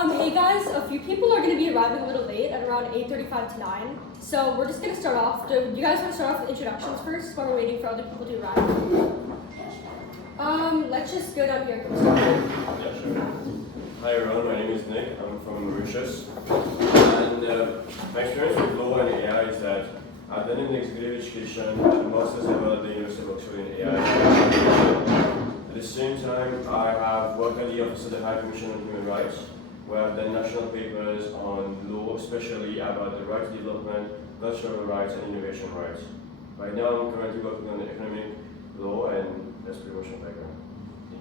Hey guys, a few people are going to be arriving a little late at around 8:35 to 9. So we're just going to start off. Do you guys want to start off with introductions first while we're waiting for other people to arrive? Let's just go down here. Yeah, sure. Hi everyone, my name is Nick. I'm from Mauritius. And my experience with law and AI is that I've done an executive education and master's level at the University of Oxford in AI. At the same time, I have worked at the Office of the High Commission on Human Rights, where I've done national papers on law, especially about the right to development, cultural rights, and innovation rights. Right now, I'm currently working on economic law, and that's pretty much my background.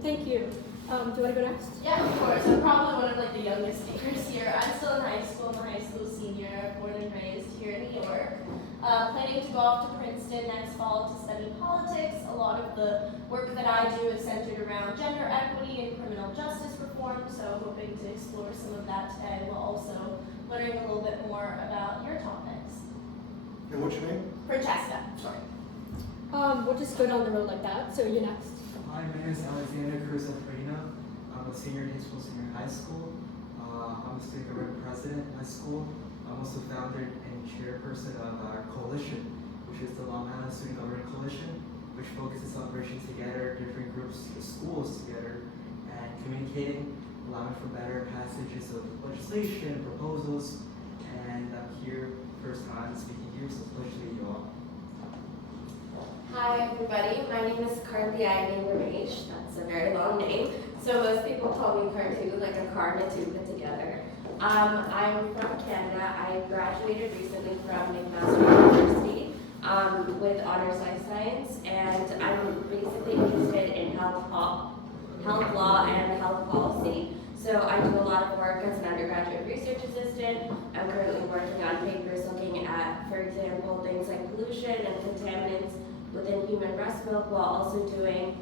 Thank you. Do you want to go next? Yeah, of course. I'm probably one of the youngest speakers here. I'm still in high school. I'm a high school senior, born and raised here in New York. Planning to go off to Princeton next fall to study politics. A lot of the work that I do is centered around gender equity and criminal justice reform, so hoping to explore some of that today while also learning a little bit more about your topics. And what's your name? Francesca. Sorry. We'll just go down the road like that. So you're next. Hi, my name is Cruz. I'm a senior in high school. I'm a student government president in my school. I'm also founder and chairperson of our coalition, which is the Long Island Student Government Coalition, which focuses on bridging together different groups of schools together and communicating, allowing for better passages of legislation, proposals, and I'm here first time speaking here, so it's a pleasure to meet you all. Hi everybody, my name is Kathryn Anderson. That's a very long name. So most people call me Cartoon, like a car and a two put together. I'm from Canada. I graduated recently from Nicolas University with honors life science, and I'm basically interested in health law and health policy. So I do a lot of work as an undergraduate research assistant. I'm currently working on papers looking at, for example, things like pollution and contaminants within human breast milk, while also doing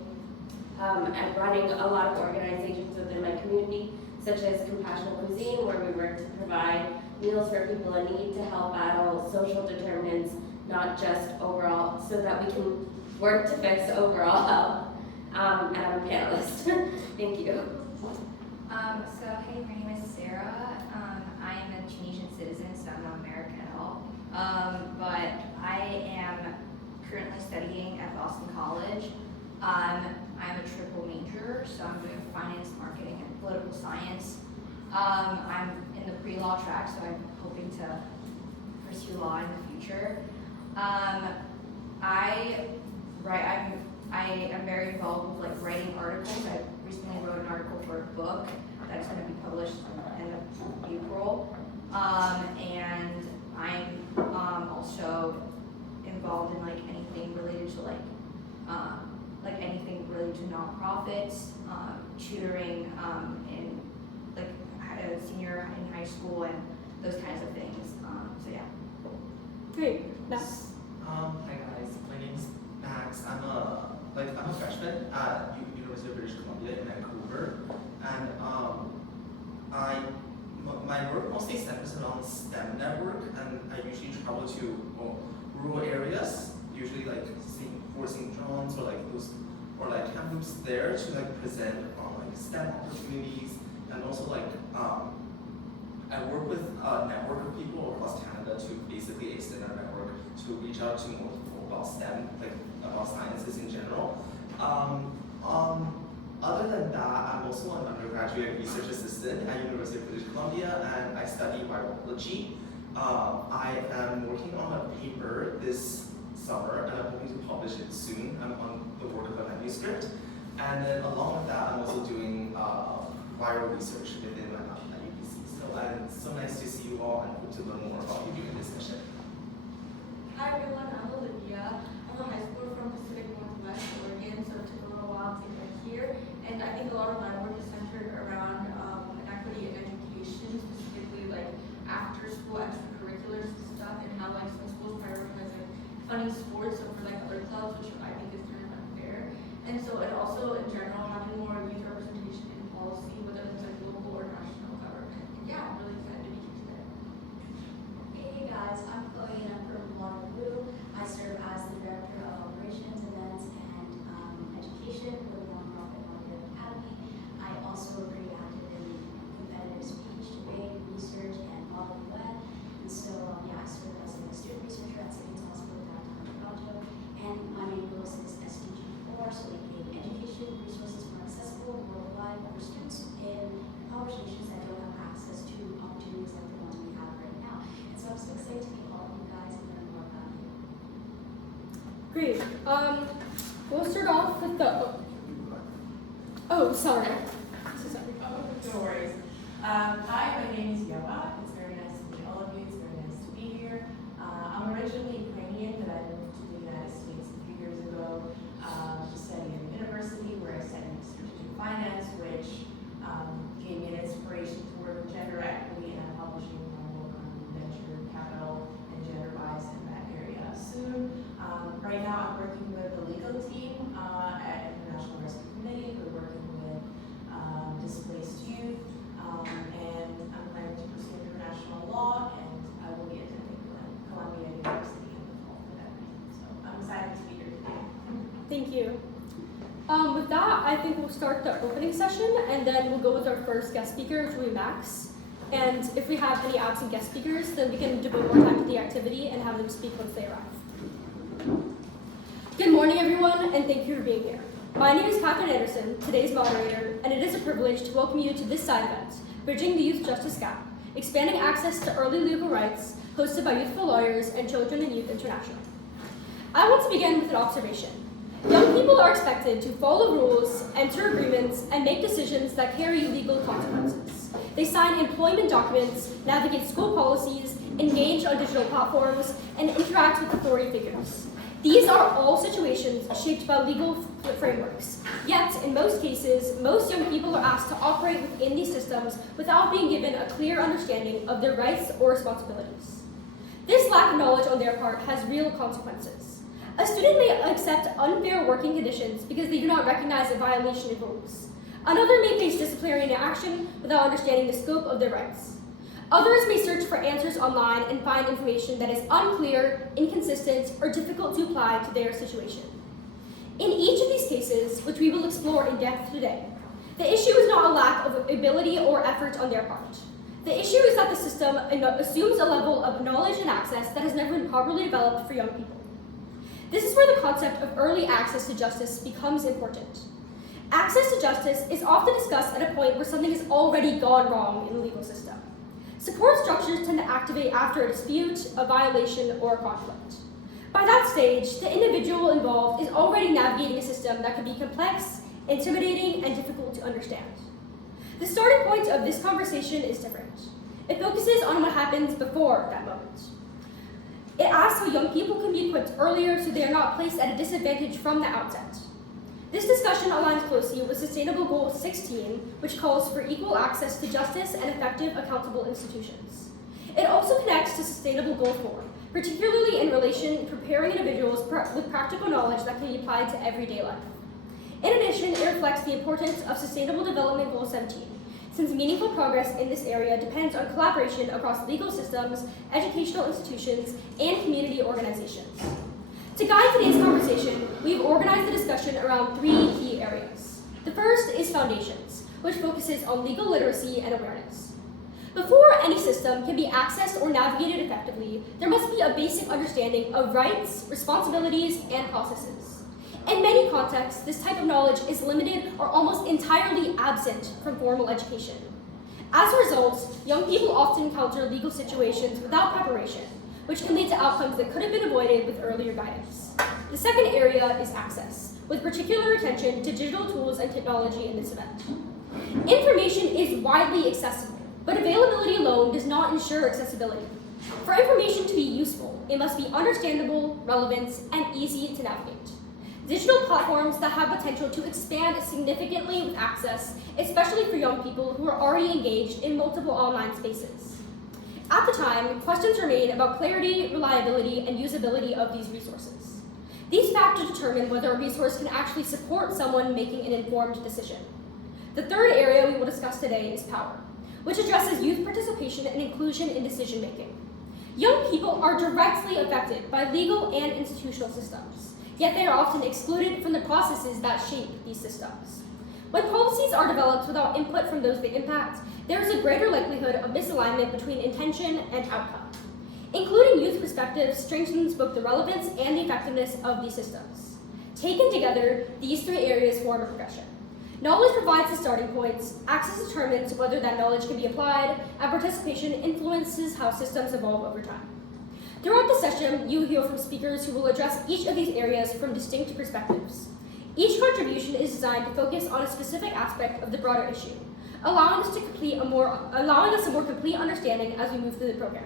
and running a lot of organizations within my community, such as Compassionate Cuisine, where we work to provide meals for people in need to help battle social determinants, not just overall, so that we can work to fix overall health. And I'm a panelist. Thank you. Hey, my name is Sarah. I am a Tunisian citizen, so I'm not American at all. But I am currently studying at Boston College. I'm a triple major, so I'm doing finance, marketing, and political science. I'm in the pre-law track, so I'm hoping to pursue law in the future. I am very involved with writing articles. I recently wrote an article for a book that's going to be published in April. And I'm also involved in anything related to anything related to nonprofits, tutoring in a senior in high school and those kinds of things. So yeah. Great. Next. Hi guys, my name is Max. I'm a freshman at University of British Columbia in Vancouver, and my work mostly centers around STEM network, and I usually travel to rural areas, usually seeing drones or campus there to present on STEM opportunities, and also I work with a network of people across Canada to basically extend our network to reach out to more people about STEM, about sciences in general. Other than that, I'm also an undergraduate research assistant at University of British Columbia, and I study virology. I am working on a paper this summer, and I'm hoping to publish it soon. I'm on the work of a manuscript. And then along with that, I'm also doing viral research within my lab at UBC. So it's so nice to see you all and hope to learn more about you during this session. Hi everyone, I'm Olivia. I'm a high schooler from Pacific Northwest, Oregon, so it took a little while to get here. And I think a lot of my work is centered around inequity in education, specifically after school extracurriculars and stuff, and how some schools prioritize funding sports over other clubs, which I think is kind of unfair. And so it also in general having more youth representation in policy, whether it's local or national government. And yeah, I'm really excited to be here today. Hey guys, I'm Chloe and I'm from Waterloo. I serve as the Director of Operations, Events, and Education for the nonprofit Moderator Academy. I We'll start off with the. Oh, sorry. So sorry. Oh, no worries. Hi, my name is Yeva. It's very nice to meet all of you. It's very nice to be here. I'm originally Ukrainian, but I moved to the United States a few years ago to study at university where I studied strategic finance, which gave me an inspiration to work with gender equity, and I'm publishing my work on venture capital and gender bias in that area soon. Right now, I'm working with the legal team at International Rescue Committee. We're working with displaced youth, and I'm planning to pursue international law, and I will be attending Columbia University in the fall for that reason. So I'm excited to be here today. Thank you. With that, I think we'll start the opening session, and then we'll go with our first guest speaker, which will be Max. And if we have any absent guest speakers, then we can devote more time to the activity and have them speak once they arrive. Good morning, everyone, and thank you for being here. My name is Kathryn Anderson, today's moderator, and it is a privilege to welcome you to this side event, Bridging the Youth Justice Gap, Expanding Access to Early Legal Rights, hosted by Youthful Lawyers and Children and Youth International. I want to begin with an observation. Young people are expected to follow rules, enter agreements, and make decisions that carry legal consequences. They sign employment documents, navigate school policies, engage on digital platforms, and interact with authority figures. These are all situations shaped by legal frameworks. Yet, in most cases, most young people are asked to operate within these systems without being given a clear understanding of their rights or responsibilities. This lack of knowledge on their part has real consequences. A student may accept unfair working conditions because they do not recognize a violation of rules. Another may face disciplinary action without understanding the scope of their rights. Others may search for answers online and find information that is unclear, inconsistent, or difficult to apply to their situation. In each of these cases, which we will explore in depth today, the issue is not a lack of ability or effort on their part. The issue is that the system assumes a level of knowledge and access that has never been properly developed for young people. This is where the concept of early access to justice becomes important. Access to justice is often discussed at a point where something has already gone wrong in the legal system. Support structures tend to activate after a dispute, a violation, or a conflict. By that stage, the individual involved is already navigating a system that can be complex, intimidating, and difficult to understand. The starting point of this conversation is different. It focuses on what happens before that moment. It asks how young people can be equipped earlier so they are not placed at a disadvantage from the outset. This discussion aligns closely with Sustainable Goal 16, which calls for equal access to justice and effective, accountable institutions. It also connects to Sustainable Goal 4, particularly in relation to preparing individuals with practical knowledge that can be applied to everyday life. In addition, it reflects the importance of Sustainable Development Goal 17, since meaningful progress in this area depends on collaboration across legal systems, educational institutions, and community organizations. To guide today's conversation, we've organized the discussion around 3 key areas. The first is foundations, which focuses on legal literacy and awareness. Before any system can be accessed or navigated effectively, there must be a basic understanding of rights, responsibilities, and processes. In many contexts, this type of knowledge is limited or almost entirely absent from formal education. As a result, young people often encounter legal situations without preparation, which can lead to outcomes that could have been avoided with earlier guidance. The second area is access, with particular attention to digital tools and technology in this event. Information is widely accessible, but availability alone does not ensure accessibility. For information to be useful, it must be understandable, relevant, and easy to navigate. Digital platforms that have potential to expand significantly with access, especially for young people who are already engaged in multiple online spaces. At the time, questions were made about clarity, reliability, and usability of these resources. These factors determine whether a resource can actually support someone making an informed decision. The third area we will discuss today is power, which addresses youth participation and inclusion in decision-making. Young people are directly affected by legal and institutional systems, yet they are often excluded from the processes that shape these systems. When policies are developed without input from those they impact, there is a greater likelihood of misalignment between intention and outcome. Including youth perspectives strengthens both the relevance and the effectiveness of these systems. Taken together, these 3 areas form a progression. Knowledge provides the starting points, access determines whether that knowledge can be applied, and participation influences how systems evolve over time. Throughout the session, you will hear from speakers who will address each of these areas from distinct perspectives. Each contribution is designed to focus on a specific aspect of the broader issue, allowing us a more complete understanding as we move through the program.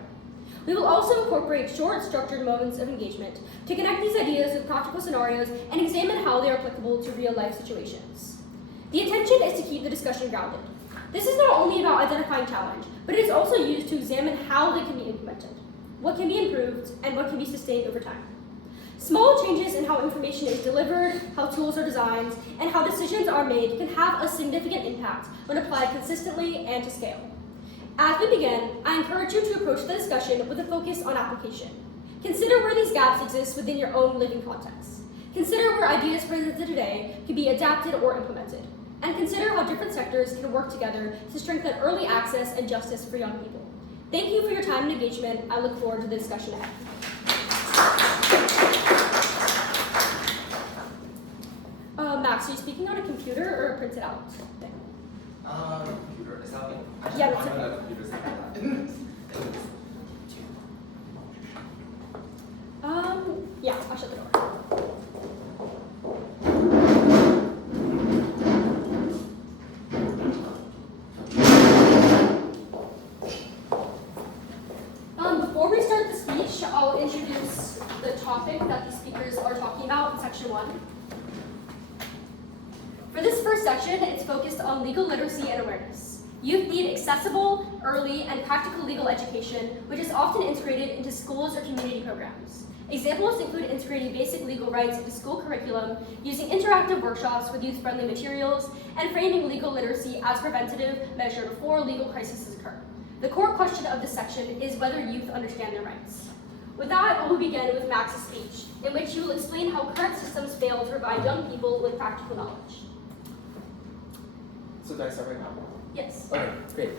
We will also incorporate short, structured moments of engagement to connect these ideas with practical scenarios and examine how they are applicable to real-life situations. The intention is to keep the discussion grounded. This is not only about identifying challenge, but it is also used to examine how they can be implemented, what can be improved, and what can be sustained over time. Small changes in how information is delivered, how tools are designed, and how decisions are made can have a significant impact when applied consistently and to scale. As we begin, I encourage you to approach the discussion with a focus on application. Consider where these gaps exist within your own living context. Consider where ideas presented today can be adapted or implemented. And consider how different sectors can work together to strengthen early access and justice for young people. Thank you for your time and engagement. I look forward to the discussion ahead. Max, are you speaking on a computer or a printed out thing? Computer, is that okay? Yeah, that's I'm okay. on a computer side. Yeah, I'll shut the door. Before we start the speech, I'll introduce the topic that the speakers are talking about in section 1. For this first section, it's focused on legal literacy and awareness. Youth need accessible, early, and practical legal education, which is often integrated into schools or community programs. Examples include integrating basic legal rights into school curriculum, using interactive workshops with youth-friendly materials, and framing legal literacy as preventative measure before legal crises occur. The core question of this section is whether youth understand their rights. With that, we'll begin with Max's speech, in which he will explain how current systems fail to provide young people with practical knowledge. So do I start right now? Yes. Okay, great.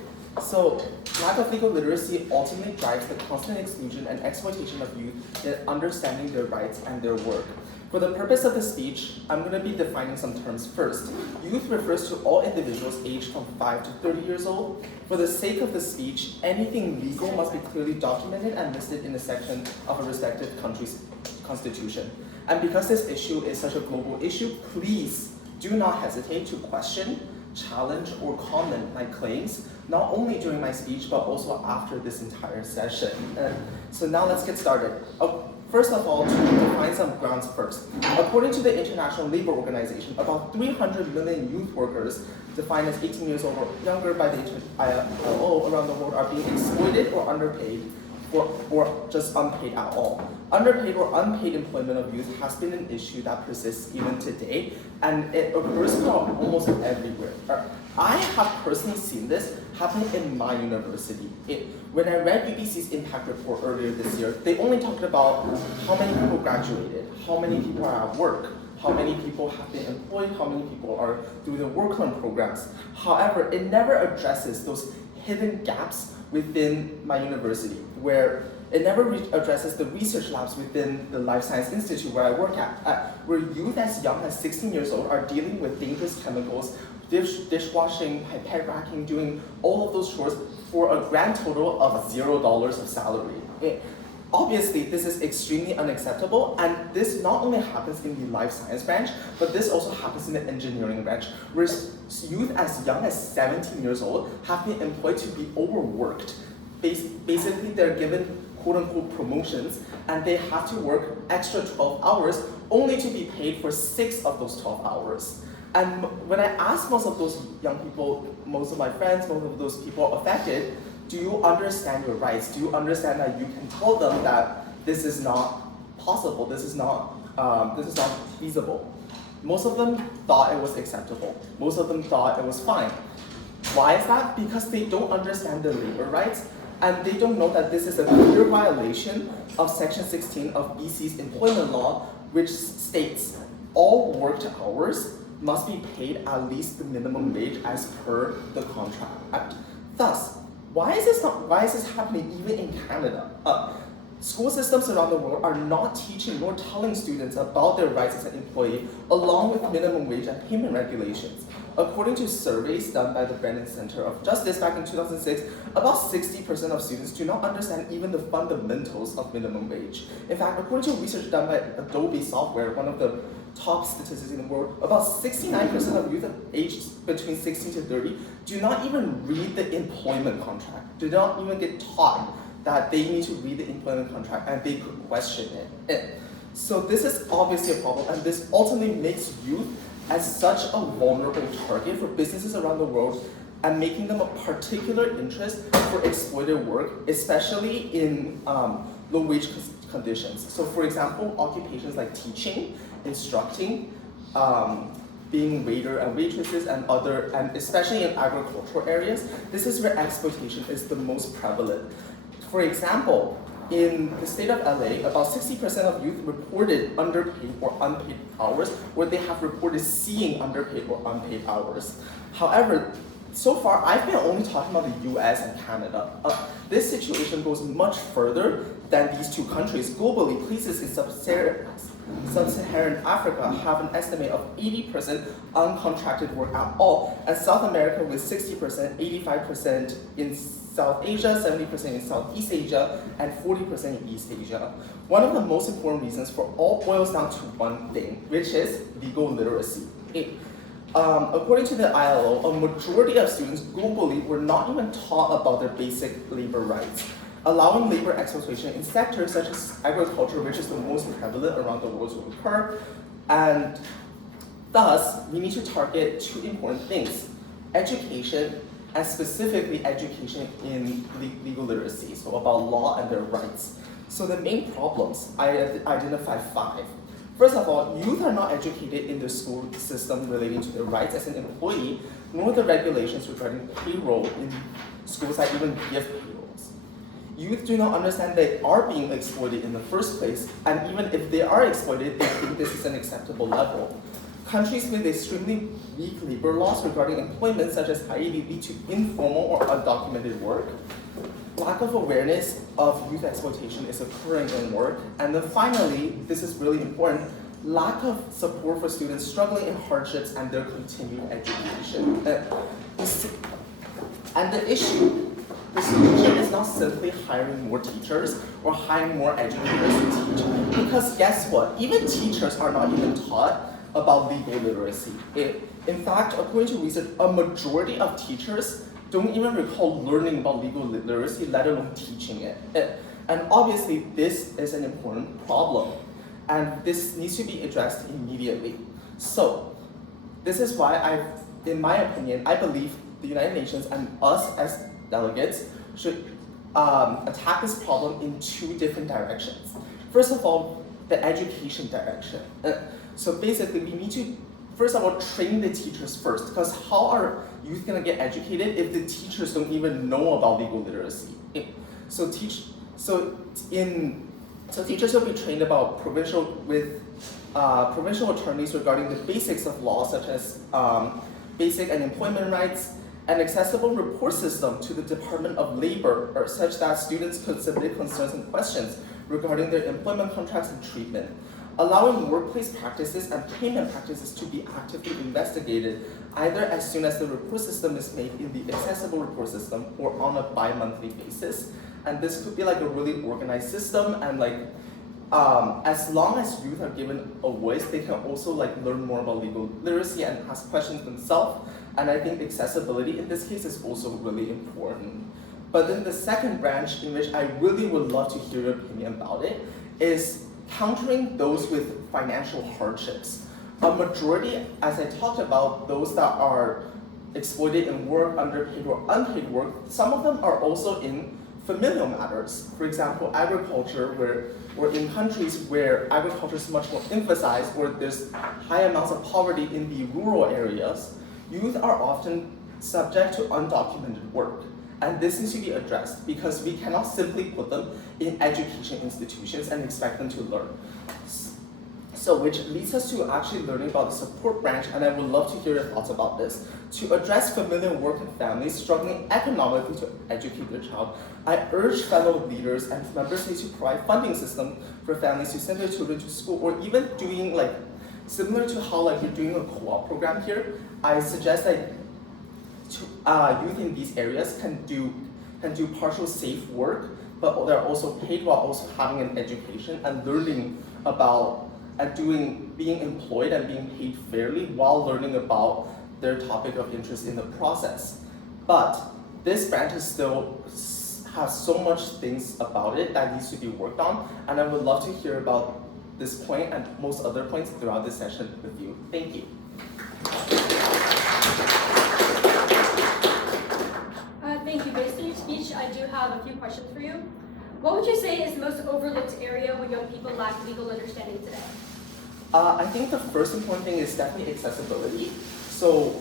So, lack of legal literacy ultimately drives the constant exclusion and exploitation of youth in understanding their rights and their work. For the purpose of the speech, I'm going to be defining some terms first. Youth refers to all individuals aged from 5 to 30 years old. For the sake of the speech, anything legal must be clearly documented and listed in a section of a respective country's constitution. And because this issue is such a global issue, please do not hesitate to question, challenge, or comment my claims, not only during my speech, but also after this entire session. So now let's get started. First of all, to define some grounds first. According to the International Labour Organization, about 300 million youth workers, defined as 18 years old or younger by the ILO around the world, are being exploited or underpaid, or just unpaid at all. Underpaid or unpaid employment of youth has been an issue that persists even today, and it occurs almost everywhere. I have personally seen this happen in my university. When I read UBC's impact report earlier this year, they only talked about how many people graduated, how many people are at work, how many people have been employed, how many people are through the work-learn programs. However, it never addresses those hidden gaps within my university, where it never addresses the research labs within the Life Science Institute where I work at, where youth as young as 16 years old are dealing with dangerous chemicals, dishwashing, pipette racking, doing all of those chores for a grand total of $0 of salary. Obviously, this is extremely unacceptable, and this not only happens in the life science branch, but this also happens in the engineering branch, where youth as young as 17 years old have been employed to be overworked. Basically, they're given quote-unquote promotions, and they have to work extra 12 hours only to be paid for 6 of those 12 hours. And when I ask most of those young people, most of my friends, most of those people affected, do you understand your rights? Do you understand that you can tell them that this is not possible, this is not feasible? Most of them thought it was acceptable. Most of them thought it was fine. Why is that? Because they don't understand their labor rights, and they don't know that this is a clear violation of Section 16 of BC's employment law, which states all worked hours must be paid at least the minimum wage as per the contract. Thus, why is this happening even in Canada? School systems around the world are not teaching nor telling students about their rights as an employee, along with minimum wage and payment regulations. According to surveys done by the Brennan Center of Justice back in 2006, about 60% of students do not understand even the fundamentals of minimum wage. In fact, according to research done by Adobe Software, one of the top statistics in the world, about 69% of youth aged between 16 to 30 do not even read the employment contract, do not even get taught that they need to read the employment contract and they could question it. So this is obviously a problem, and this ultimately makes youth as such a vulnerable target for businesses around the world and making them a particular interest for exploitative work, especially in low-wage conditions. So for example, occupations like teaching, instructing, being waiter and waitresses and especially in agricultural areas, this is where exploitation is the most prevalent. For example, in the state of LA, about 60% of youth reported underpaid or unpaid hours, where they have reported seeing underpaid or unpaid hours. However, so far, I've been only talking about the US and Canada. This situation goes much further than these two countries. Globally, places in sub-Saharan Africa have an estimate of 80% uncontracted work at all, and South America with 60%, 85% in South Asia, 70% in Southeast Asia, and 40% in East Asia. One of the most important reasons for all boils down to one thing, which is legal literacy. According to the ILO, a majority of students globally were not even taught about their basic labor rights, allowing labor exploitation in sectors such as agriculture, which is the most prevalent around the world, to occur. And thus, we need to target two important things: education, and specifically education in legal literacy, so about law and their rights. So the main problems, I identified 5. First of all, youth are not educated in the school system relating to their rights as an employee, nor the regulations regarding payroll in schools that even give payrolls. Youth do not understand they are being exploited in the first place, and even if they are exploited, they think this is an acceptable level. Countries with extremely weak labor laws regarding employment, such as Haiti, lead to informal or undocumented work. Lack of awareness of youth exploitation is occurring in work. And then finally, this is really important, lack of support for students struggling in hardships and their continued education. And the solution is not simply hiring more teachers or hiring more educators to teach. Because guess what? Even teachers are not even taught about legal literacy. In fact, according to research, a majority of teachers don't even recall learning about legal literacy, let alone teaching it. And obviously, this is an important problem, and this needs to be addressed immediately. So, this is why in my opinion, I believe the United Nations and us as delegates should attack this problem in 2 different directions. First of all, the education direction. So basically, we need to, first of all, train the teachers first, because how are youth going to get educated if the teachers don't even know about legal literacy? So teachers will be trained about provincial attorneys regarding the basics of law, such as basic and employment rights, an accessible report system to the Department of Labor, or such that students could submit concerns and questions regarding their employment contracts and treatment. Allowing workplace practices and payment practices to be actively investigated, either as soon as the report system is made in the accessible report system or on a bi-monthly basis. And this could be like a really organized system, and as long as youth are given a voice, they can also learn more about legal literacy and ask questions themselves. And I think accessibility in this case is also really important. But then the second branch, in which I really would love to hear your opinion about it, is countering those with financial hardships. A majority, as I talked about, those that are exploited in work, underpaid or unpaid work, some of them are also in familial matters. For example, agriculture, or in countries where agriculture is much more emphasized, where there's high amounts of poverty in the rural areas, youth are often subject to undocumented work. And this needs to be addressed, because we cannot simply put them in education institutions and expect them to learn. So which leads us to actually learning about the support branch, and I would love to hear your thoughts about this. To address familiar working families struggling economically to educate their child, I urge fellow leaders and member states to provide funding system for families to send their children to school, or even doing like, similar to how like you're doing a co-op program here, I suggest that youth in these areas can do partial safe work, but they're also paid while also having an education and learning about being employed and being paid fairly while learning about their topic of interest in the process. But this branch is still has so much things about it that needs to be worked on, and I would love to hear about this point and most other points throughout this session with you. Thank you. Thank you. Based on your speech, I do have a few questions for you. What would you say is the most overlooked area where young people lack legal understanding today? I think the first important thing is definitely accessibility. So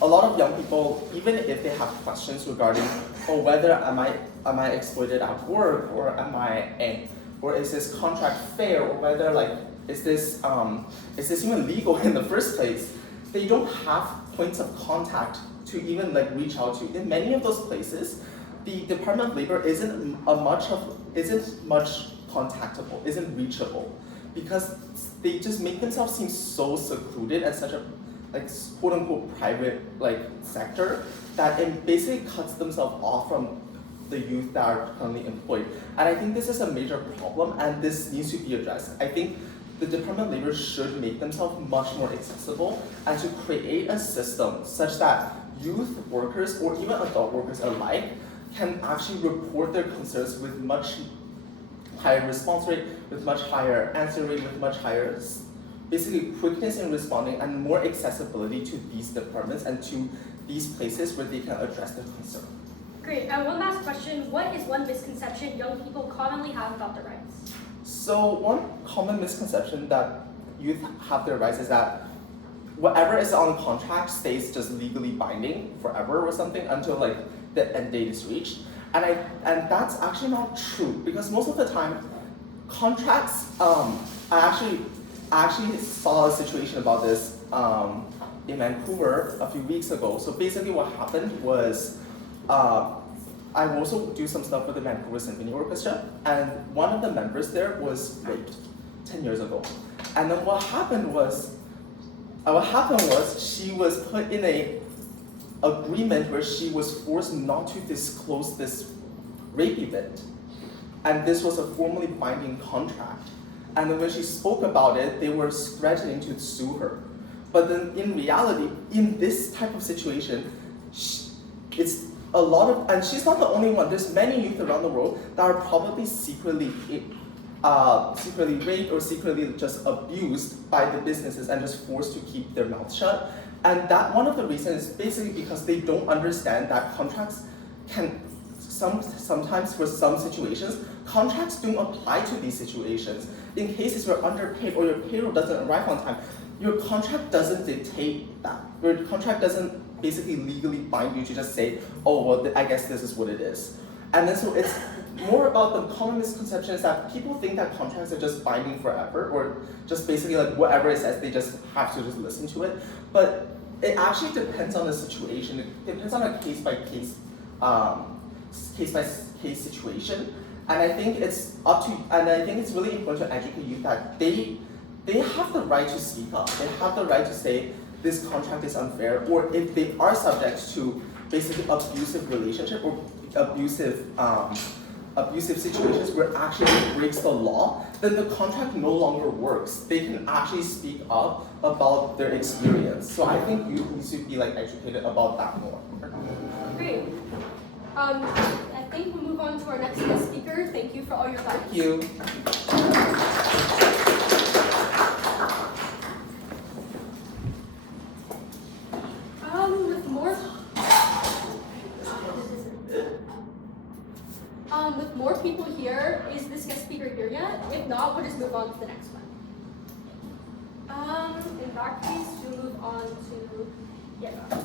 a lot of young people, even if they have questions regarding, whether am I exploited at work, or or is this contract fair, or whether like is this even legal in the first place, they don't have points of contact to even like reach out to. In many of those places, the Department of Labor isn't much contactable, isn't reachable, because they just make themselves seem so secluded and such a like quote unquote private like sector that it basically cuts themselves off from the youth that are currently employed. And I think this is a major problem, and this needs to be addressed. I think the Department of Labor should make themselves much more accessible and to create a system such that youth workers or even adult workers alike can actually report their concerns with much higher response rate, with much higher answer rate, with much higher basically quickness in responding, and more accessibility to these departments and to these places where they can address their concern. Great. And one last question. What is one misconception young people commonly have about their rights? So one common misconception that youth have their rights is that whatever is on the contract stays just legally binding forever or something until like the end date is reached. And that's actually not true, because most of the time contracts, I actually saw a situation about this in Vancouver a few weeks ago. So basically what happened was I also do some stuff with the Vancouver Symphony Orchestra, and one of the members there was raped 10 years ago. And then what happened was she was put in a agreement where she was forced not to disclose this rape event. And this was a formally binding contract. And then when she spoke about it, they were threatening to sue her. But then in reality, in this type of situation, it's a lot of, and she's not the only one, there's many youth around the world that are probably secretly raped or secretly just abused by the businesses and just forced to keep their mouths shut. And that one of the reasons is basically because they don't understand that contracts can, sometimes for some situations, contracts don't apply to these situations. In cases where underpaid or your payroll doesn't arrive on time, your contract doesn't dictate that. Your contract doesn't basically legally bind you to just say, oh, well, I guess this is what it is. And then so it's more about the common misconception is that people think that contracts are just binding forever, or just basically like whatever it says, they just have to just listen to it. But it actually depends on the situation. It depends on a case by case situation. And I think it's really important to educate youth that they have the right to speak up. They have the right to say this contract is unfair, or if they are subject to basically abusive relationship or abusive situations where actually it breaks the law, then the contract no longer works. They can actually speak up about their experience. So I think youth needs to be like educated about that more. Great. I think we'll move on to our next guest speaker. Thank you for all your guidance. Thank you. With more people here, is this guest speaker here yet? If not, we'll just move on to the next one. In that case, we'll move on to Yeva.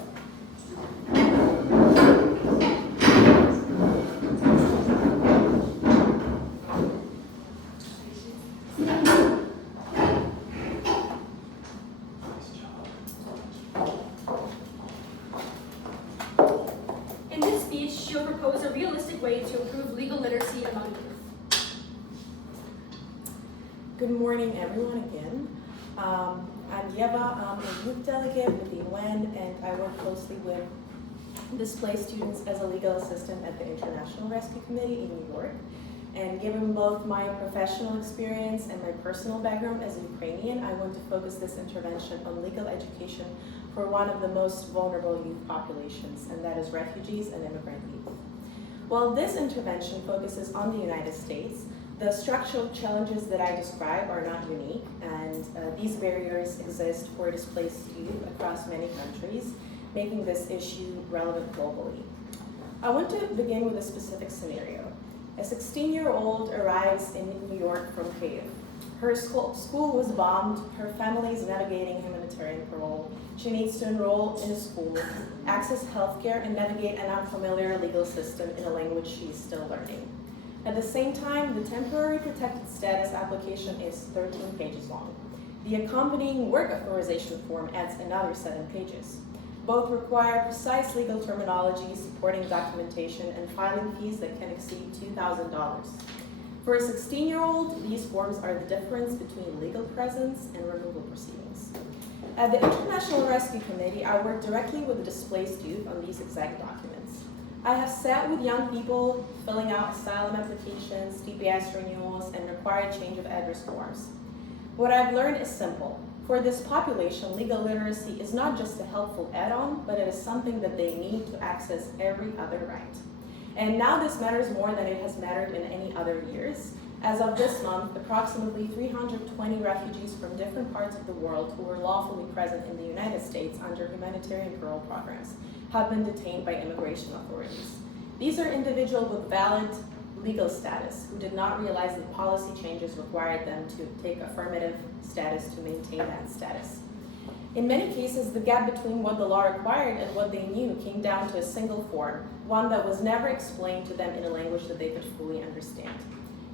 she'll propose a realistic way to improve legal literacy among youth. Good morning, everyone, again. I'm Yeva. I'm a youth delegate with the UN, and I work closely with displaced students as a legal assistant at the International Rescue Committee in New York. And given both my professional experience and my personal background as a Ukrainian, I want to focus this intervention on legal education for one of the most vulnerable youth populations, and that is refugees and immigrant youth. While this intervention focuses on the United States, the structural challenges that I describe are not unique, and these barriers exist for displaced youth across many countries, making this issue relevant globally. I want to begin with a specific scenario. A 16-year-old arrives in New York from Kyiv. Her school was bombed, her family is navigating humanitarian parole. She needs to enroll in a school, access healthcare, and navigate an unfamiliar legal system in a language she is still learning. At the same time, the temporary protected status application is 13 pages long. The accompanying work authorization form adds another 7 pages. Both require precise legal terminology, supporting documentation, and filing fees that can exceed $2,000. For a 16-year-old, these forms are the difference between legal presence and removal proceedings. At the International Rescue Committee, I work directly with displaced youth on these exact documents. I have sat with young people filling out asylum applications, TPS renewals, and required change of address forms. What I've learned is simple. For this population, legal literacy is not just a helpful add-on, but it is something that they need to access every other right. And now this matters more than it has mattered in any other years. As of this month, approximately 320 refugees from different parts of the world who were lawfully present in the United States under humanitarian parole programs have been detained by immigration authorities. These are individuals with valid legal status who did not realize that policy changes required them to take affirmative status to maintain that status. In many cases, the gap between what the law required and what they knew came down to a single form, one that was never explained to them in a language that they could fully understand.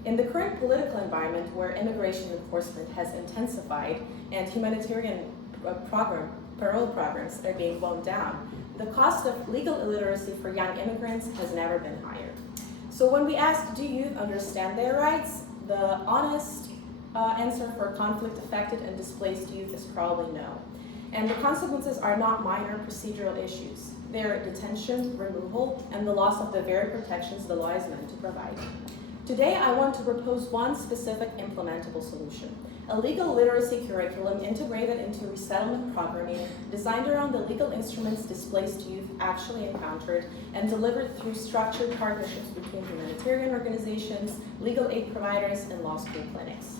In the current political environment where immigration enforcement has intensified and humanitarian parole programs are being wound down, the cost of legal illiteracy for young immigrants has never been higher. So when we ask, do youth understand their rights? The honest answer for conflict-affected and displaced youth is probably no. And the consequences are not minor procedural issues. They're detention, removal, and the loss of the very protections the law is meant to provide. Today, I want to propose one specific implementable solution, a legal literacy curriculum integrated into resettlement programming, designed around the legal instruments displaced youth actually encountered, and delivered through structured partnerships between humanitarian organizations, legal aid providers, and law school clinics.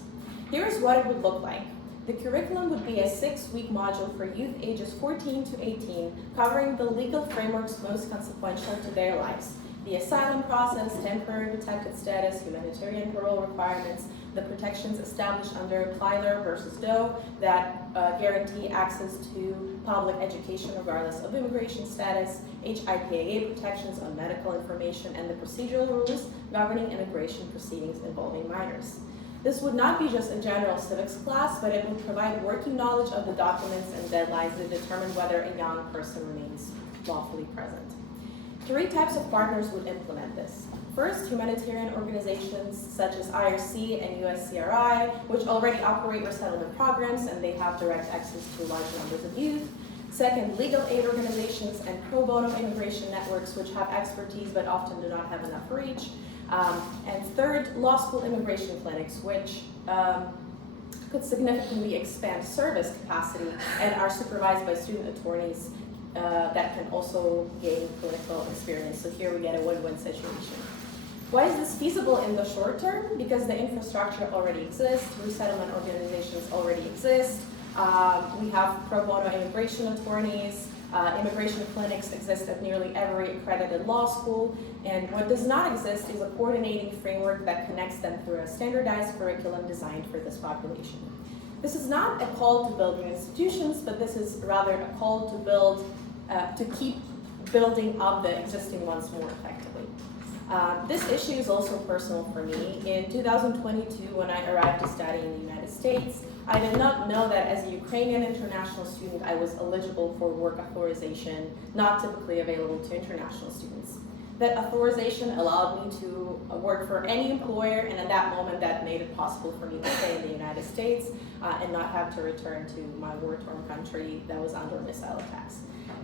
Here's what it would look like. The curriculum would be a 6-week module for youth ages 14 to 18, covering the legal frameworks most consequential to their lives: the asylum process, temporary protected status, humanitarian parole requirements, the protections established under Plyler versus Doe that guarantee access to public education regardless of immigration status, HIPAA protections on medical information, and the procedural rules governing immigration proceedings involving minors. This would not be just a general civics class, but it would provide working knowledge of the documents and deadlines that determine whether a young person remains lawfully present. 3 types of partners would implement this. First, humanitarian organizations such as IRC and USCRI, which already operate resettlement programs and they have direct access to large numbers of youth. Second, legal aid organizations and pro bono immigration networks, which have expertise but often do not have enough reach. And third, law school immigration clinics, which could significantly expand service capacity and are supervised by student attorneys that can also gain clinical experience. So here we get a win-win situation. Why is this feasible in the short term? Because the infrastructure already exists, resettlement organizations already exist, we have pro bono immigration attorneys, immigration clinics exist at nearly every accredited law school, and what does not exist is a coordinating framework that connects them through a standardized curriculum designed for this population. This is not a call to build new institutions, but this is rather a call to build, to keep building up the existing ones more effectively. This issue is also personal for me. In 2022, when I arrived to study in the United States, I did not know that as a Ukrainian international student, I was eligible for work authorization, not typically available to international students. That authorization allowed me to work for any employer, and at that moment that made it possible for me to stay in the United States and not have to return to my war-torn country that was under missile attacks.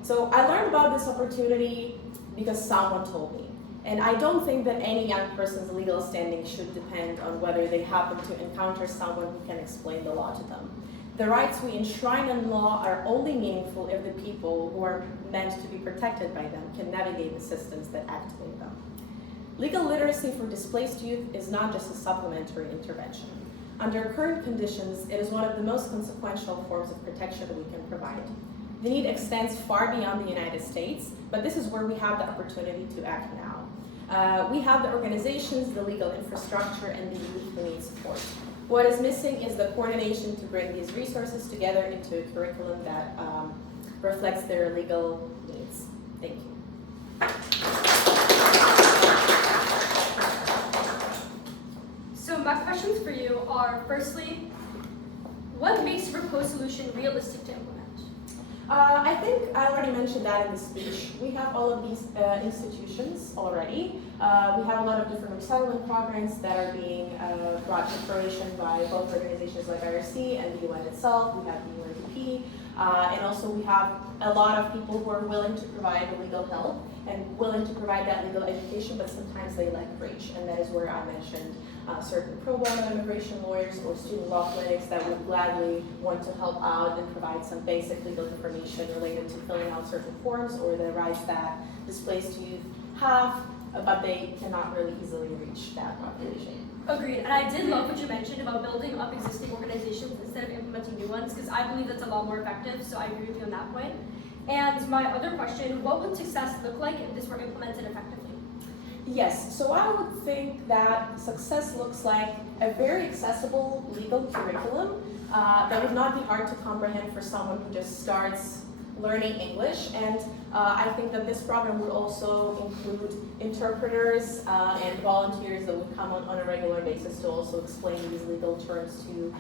So I learned about this opportunity because someone told me. And I don't think that any young person's legal standing should depend on whether they happen to encounter someone who can explain the law to them. The rights we enshrine in law are only meaningful if the people who are meant to be protected by them can navigate the systems that activate them. Legal literacy for displaced youth is not just a supplementary intervention. Under current conditions, it is one of the most consequential forms of protection that we can provide. The need extends far beyond the United States, but this is where we have the opportunity to act now. We have the organizations, the legal infrastructure, and the youth who need support. What is missing is the coordination to bring these resources together into a curriculum that reflects their legal needs. Thank you. So my questions for you are, firstly, what makes the proposed solution realistic to implement? I think I already mentioned that in the speech. We have all of these institutions already. We have a lot of different resettlement programs that are being brought to fruition by both organizations like IRC and the UN itself. We have the UNDP, and also we have a lot of people who are willing to provide legal help and willing to provide that legal education, but sometimes they lack reach, and that is where I mentioned certain pro bono immigration lawyers or student law clinics that would gladly want to help out and provide some basic legal information related to filling out certain forms or the rights that displaced youth have, but they cannot really easily reach that population. Agreed, and I did love what you mentioned about building up existing organizations instead of implementing new ones, because I believe that's a lot more effective, so I agree with you on that point. And my other question, what would success look like if this were implemented effectively? Yes, so I would think that success looks like a very accessible legal curriculum that would not be hard to comprehend for someone who just starts learning English. And I think that this program would also include interpreters and volunteers that would come on a regular basis to also explain these legal terms to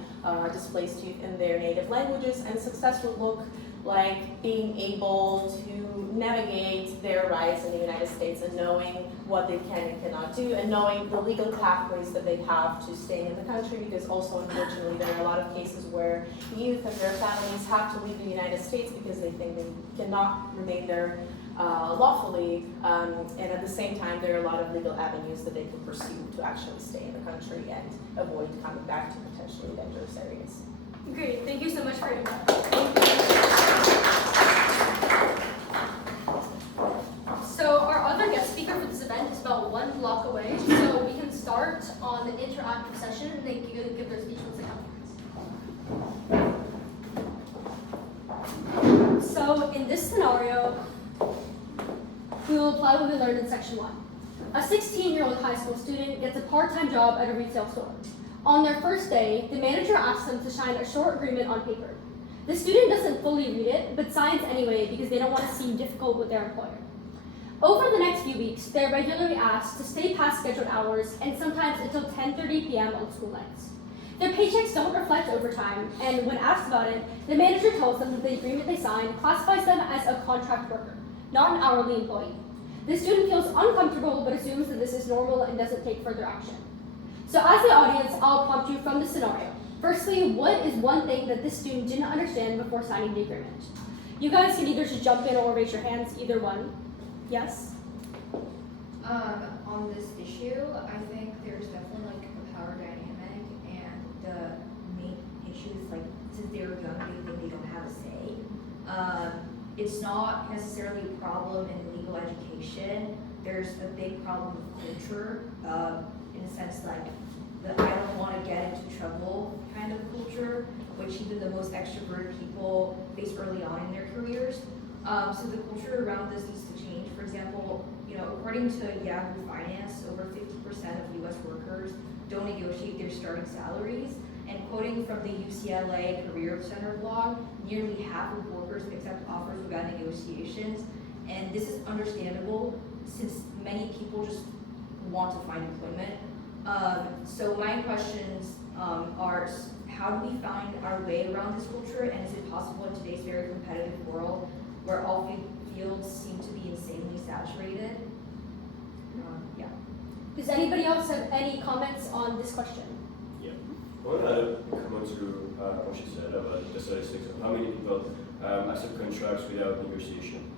displaced youth in their native languages. And success would look like being able to navigate their rights in the United States and knowing what they can and cannot do, and knowing the legal pathways that they have to staying in the country, because also unfortunately there are a lot of cases where youth and their families have to leave the United States because they think they cannot remain there lawfully, and at the same time there are a lot of legal avenues that they can pursue to actually stay in the country and avoid coming back to potentially dangerous areas. Great, thank you so much for your input. So our other guest speaker for this event is about 1 block away, so we can start on the interactive session and they can give their speech once they come. So in this scenario, we will apply what we learned in section 1. A 16-year-old high school student gets a part-time job at a retail store. On their first day, the manager asks them to sign a short agreement on paper. The student doesn't fully read it, but signs anyway because they don't want to seem difficult with their employer. Over the next few weeks, they're regularly asked to stay past scheduled hours and sometimes until 10:30 p.m. on school nights. Their paychecks don't reflect overtime, and when asked about it, the manager tells them that the agreement they signed classifies them as a contract worker, not an hourly employee. The student feels uncomfortable but assumes that this is normal and doesn't take further action. So as the audience, I'll prompt you from the scenario. Firstly, what is one thing that this student didn't understand before signing the agreement? You guys can either just jump in or raise your hands, either one. Yes? On this issue, I think there's definitely like a power dynamic, and the main issue is like, since they're young, they think they don't have a say. It's not necessarily a problem in legal education. There's a big problem with culture, in a sense like the I don't want to get into trouble kind of culture, which even the most extroverted people face early on in their careers. So the culture around this needs to change. For example, according to Yahoo Finance, over 50% of U.S. workers don't negotiate their starting salaries. And quoting from the UCLA Career Center blog, nearly half of workers accept offers without negotiations. And this is understandable since many people just want to find employment. So my questions are, how do we find our way around this culture, and is it possible in today's very competitive world where all fields seem to be insanely saturated? Does anybody else have any comments on this question? Yeah. I want to comment to what she said about the statistics of how many people accept contracts without negotiation.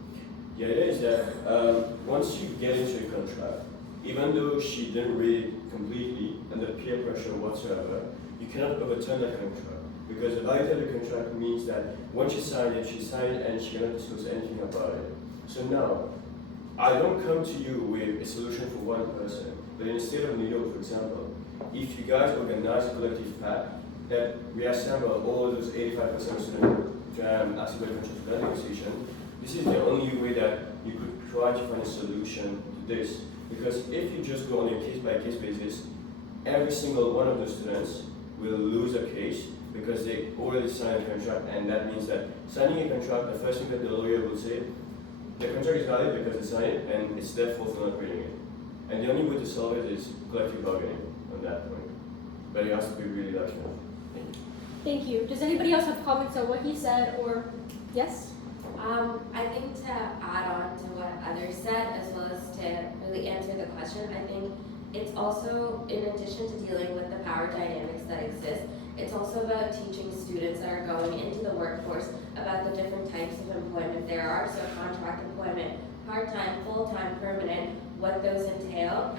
The idea is that once you get into a contract, even though she didn't read it completely under peer pressure whatsoever, you cannot overturn that contract. Because the validity of the contract means that once she signed it and she cannot discuss anything about it. So now, I don't come to you with a solution for one person, but in the state of New York, for example, if you guys organize a collective pact that reassemble all of those 85% of students actively contribute to that negotiation, this is the only way that you could try to find a solution to this. Because if you just go on a case-by-case basis, every single one of the students will lose a case because they already signed a contract, and that means that signing a contract, the first thing that the lawyer will say, the contract is valid because they signed it, and it's their fault for not reading it. And the only way to solve it is collective bargaining on that point. But it has to be really rational. Thank you. Does anybody else have comments on what he said, or yes? I think to add on to what others said, as well as to really answer the question, I think it's also, in addition to dealing with the power dynamics that exist, it's also about teaching students that are going into the workforce about the different types of employment there are. So contract employment, part-time, full-time, permanent, what those entail,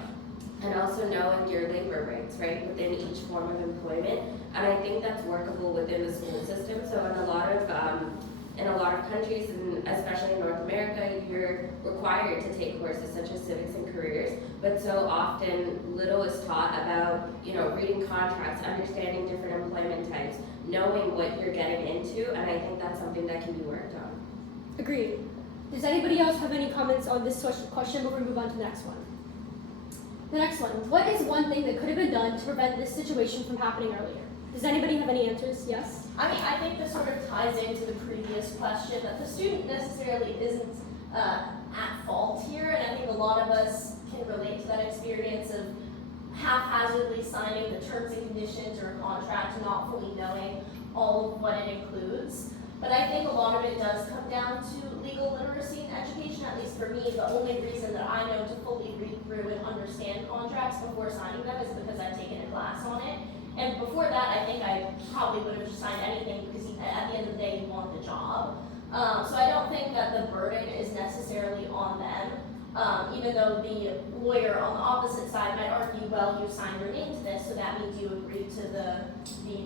and also knowing your labor rights, right, within each form of employment. And I think that's workable within the school system. So in a lot of countries, and especially in North America, you're required to take courses such as civics and careers, but so often little is taught about, reading contracts, understanding different employment types, knowing what you're getting into, and I think that's something that can be worked on. Agreed. Does anybody else have any comments on this question before we move on to the next one? The next one, what is one thing that could have been done to prevent this situation from happening earlier? Does anybody have any answers? Yes? I think this sort of ties into the previous question that the student necessarily isn't at fault here, and I think a lot of us can relate to that experience of haphazardly signing the terms and conditions or a contract, not fully knowing all of what it includes. But I think a lot of it does come down to legal literacy and education, at least for me. The only reason that I know to fully read through and understand contracts before signing them is because I've taken a class on it. And before that, I think I probably would have just signed anything because at the end of the day, you want the job. So I don't think that the burden is necessarily on them, even though the lawyer on the opposite side might argue, well, you signed your name to this, so that means you agreed to the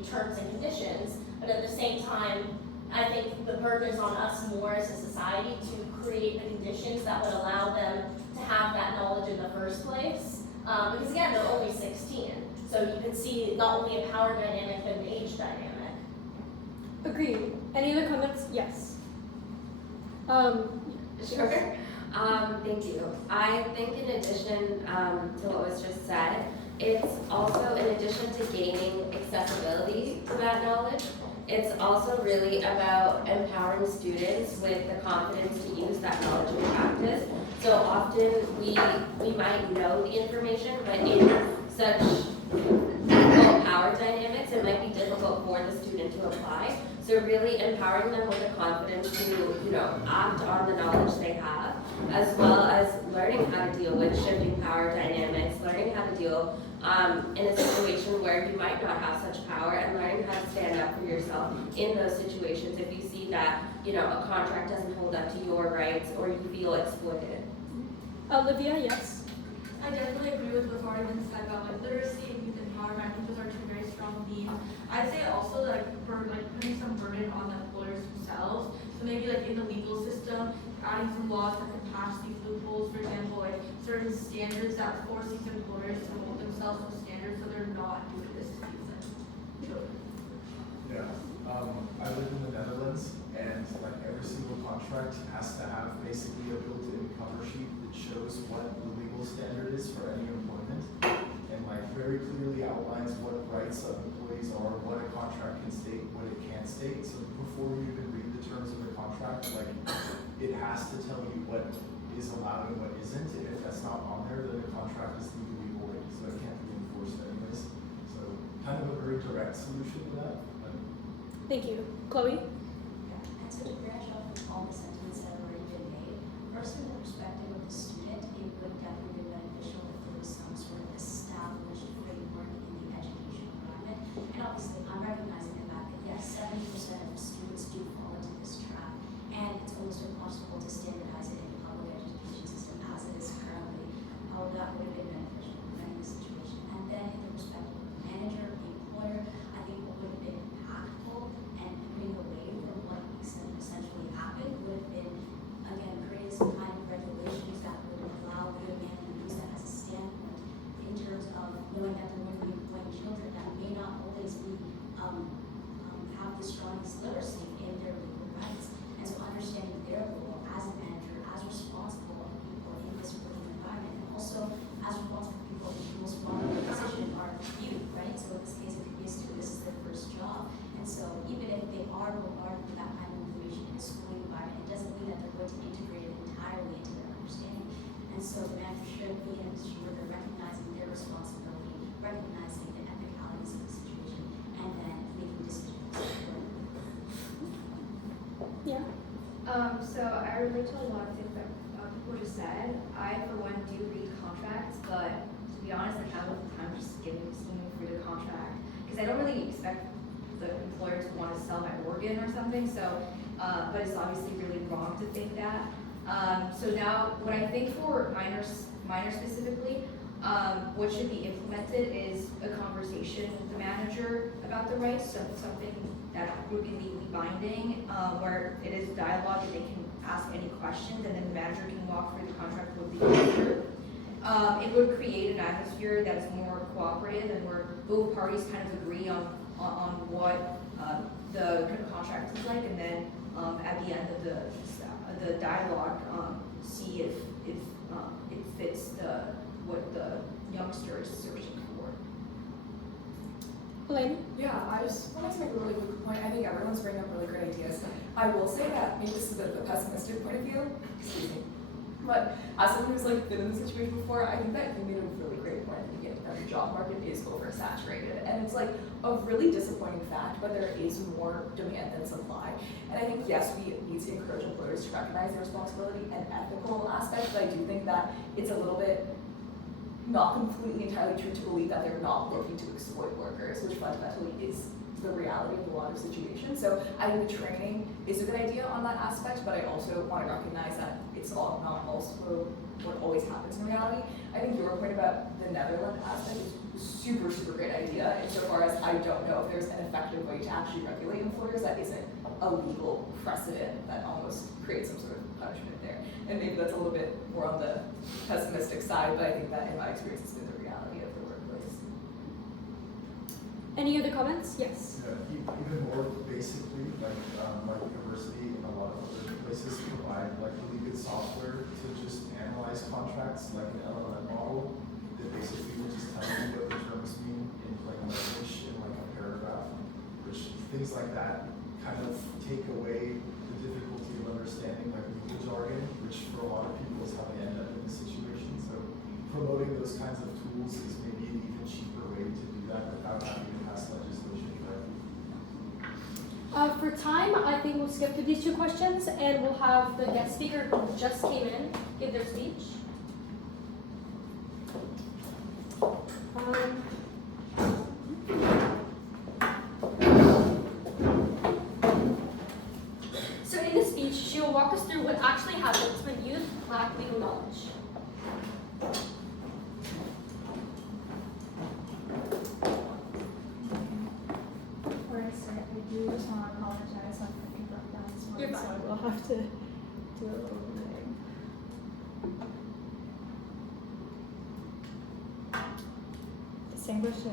terms and conditions. But at the same time, I think the burden is on us more as a society to create the conditions that would allow them to have that knowledge in the first place. Because again, they're only 16. So you can see not only a power dynamic, but an age dynamic. Agreed. Any other comments? Yes. Sure. Thank you. I think in addition to what was just said, it's also in addition to gaining accessibility to that knowledge, it's also really about empowering students with the confidence to use that knowledge in practice. So often we might know the information, but in such difficult power dynamics, it might be difficult for the student to apply. So really empowering them with the confidence to, act on the knowledge they have, as well as learning how to deal with shifting power dynamics, learning how to deal in a situation where you might not have such power, and learning how to stand up for yourself in those situations if you see that, a contract doesn't hold up to your rights or you feel exploited. Olivia, yes? I definitely agree with what's already been said about literacy and youth empowerment. I think those are two very strong themes. I'd say also putting some burden on the employers themselves. So maybe in the legal system, adding some laws that can patch these loopholes. For example, certain standards that force these employers to hold themselves to standards so they're not doing this to these children. Yeah, I live in the Netherlands, and every single contract has to have basically a built-in cover sheet that shows what the legal standard is for any employment, and very clearly outlines what rights of employees are, what a contract can state, what it can't state. So before you even read the terms of the contract, it has to tell you what is allowed and what isn't, and if that's not on there, then the contract is legally void, so it can't be enforced anyways. So kind of a very direct solution to that. Thank you. Chloe? Yeah, and so to branch off of all the sentiments that have already been made, first from the perspective of the student, it would definitely be beneficial if there was some sort of as responsible people, the most vulnerable position are youth, right? So in this case, it could be a student, this is their first job. And so even if they are bombarded with that kind of information in a schooling environment, it doesn't mean that they're going to integrate it entirely into their understanding. And so the manager should be in a position where they're recognizing their responsibility, recognizing the ethicalities of the situation, and then making decisions. Yeah. So I relate to a lot of things that people just said. I, for one, do read contracts, but to be honest, I have a time just skimming through the contract because I don't really expect the employer to want to sell my organ or something. So, but it's obviously really wrong to think that. So now, what I think for minors specifically, what should be implemented is a conversation with the manager about the rights, so something that would be legally binding, where it is dialogue and they can ask any questions, and then the manager can walk through the contract with the user. It would create an atmosphere that's more cooperative and where both parties kind of agree on what the contract is like, and then at the end of the dialogue, see if it fits what the youngster is searching for. Elaine? Yeah, I just wanted to make a really quick point. I think everyone's bringing up really great ideas. I will say that maybe this is a bit of a pessimistic point of view, excuse me, but as someone who's like been in this situation before, I think that you made a really great point at the beginning that the job market is oversaturated, and it's like a really disappointing fact, but there is more demand than supply. And I think, yes, we need to encourage employers to recognize their responsibility and ethical aspect, but I do think that it's a little bit not completely entirely true to believe that they're not looking to exploit workers, which fundamentally is the reality of a lot of situations. So I think the training is a good idea on that aspect, but I also want to recognize that it's all not also what always happens in reality. I think your point about the Netherlands aspect is super, super great idea, insofar as I don't know if there's an effective way to actually regulate employers that isn't a legal precedent that almost creates some sort of punishment there. And maybe that's a little bit more on the pessimistic side, but I think that in my experience has been the reality of the workplace. Any other comments? Yes. Yeah, even more basically, like my university and a lot of other places provide like really good software to just analyze contracts, like an LLM model that basically will just tell you what the terms mean in like a message in like a paragraph, which things like that kind of take away the difficulty of understanding like legal jargon, which for a lot of people is how they end up in this situation. So promoting those kinds of tools is maybe an even cheaper way to do that without having to pass legislation directly. For time, I think we'll skip through these two questions and we'll have the guest speaker who just came in give their speech. So in this speech, she will walk us through what actually happens when youth lack legal knowledge. Before I start, I do just want to apologize on the broke down this morning, You're so fine. I will have to do a little thing. Distinguished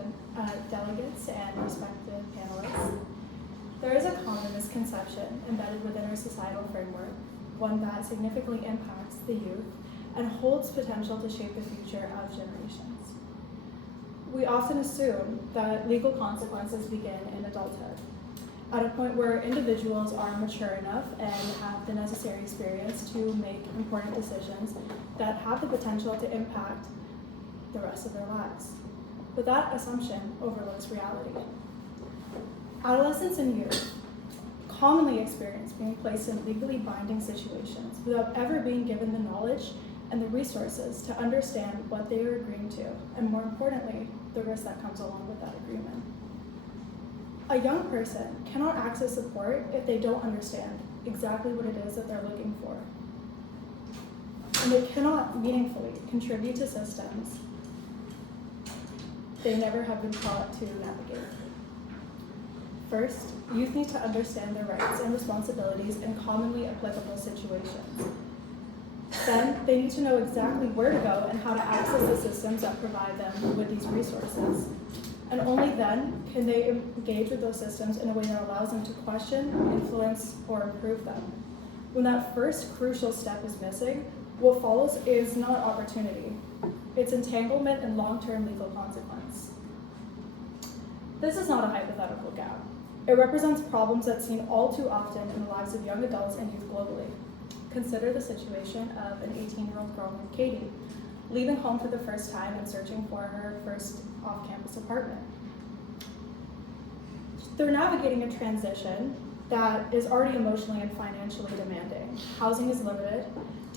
delegates and respected panelists, there is a common misconception embedded within our societal framework, one that significantly impacts the youth and holds potential to shape the future of generations. We often assume that legal consequences begin in adulthood, at a point where individuals are mature enough and have the necessary experience to make important decisions that have the potential to impact the rest of their lives. But that assumption overlooks reality. Adolescents and youth commonly experience being placed in legally binding situations without ever being given the knowledge and the resources to understand what they are agreeing to, and more importantly, the risk that comes along with that agreement. A young person cannot access support if they don't understand exactly what it is that they're looking for. And they cannot meaningfully contribute to systems they never have been taught to navigate. First, youth need to understand their rights and responsibilities in commonly applicable situations. Then, they need to know exactly where to go and how to access the systems that provide them with these resources. And only then can they engage with those systems in a way that allows them to question, influence, or improve them. When that first crucial step is missing, what follows is not opportunity, its entanglement in long-term legal consequence. This is not a hypothetical gap. It represents problems that seen all too often in the lives of young adults and youth globally. Consider the situation of an 18-year-old girl named Katie, leaving home for the first time and searching for her first off-campus apartment. They're navigating a transition that is already emotionally and financially demanding. Housing is limited,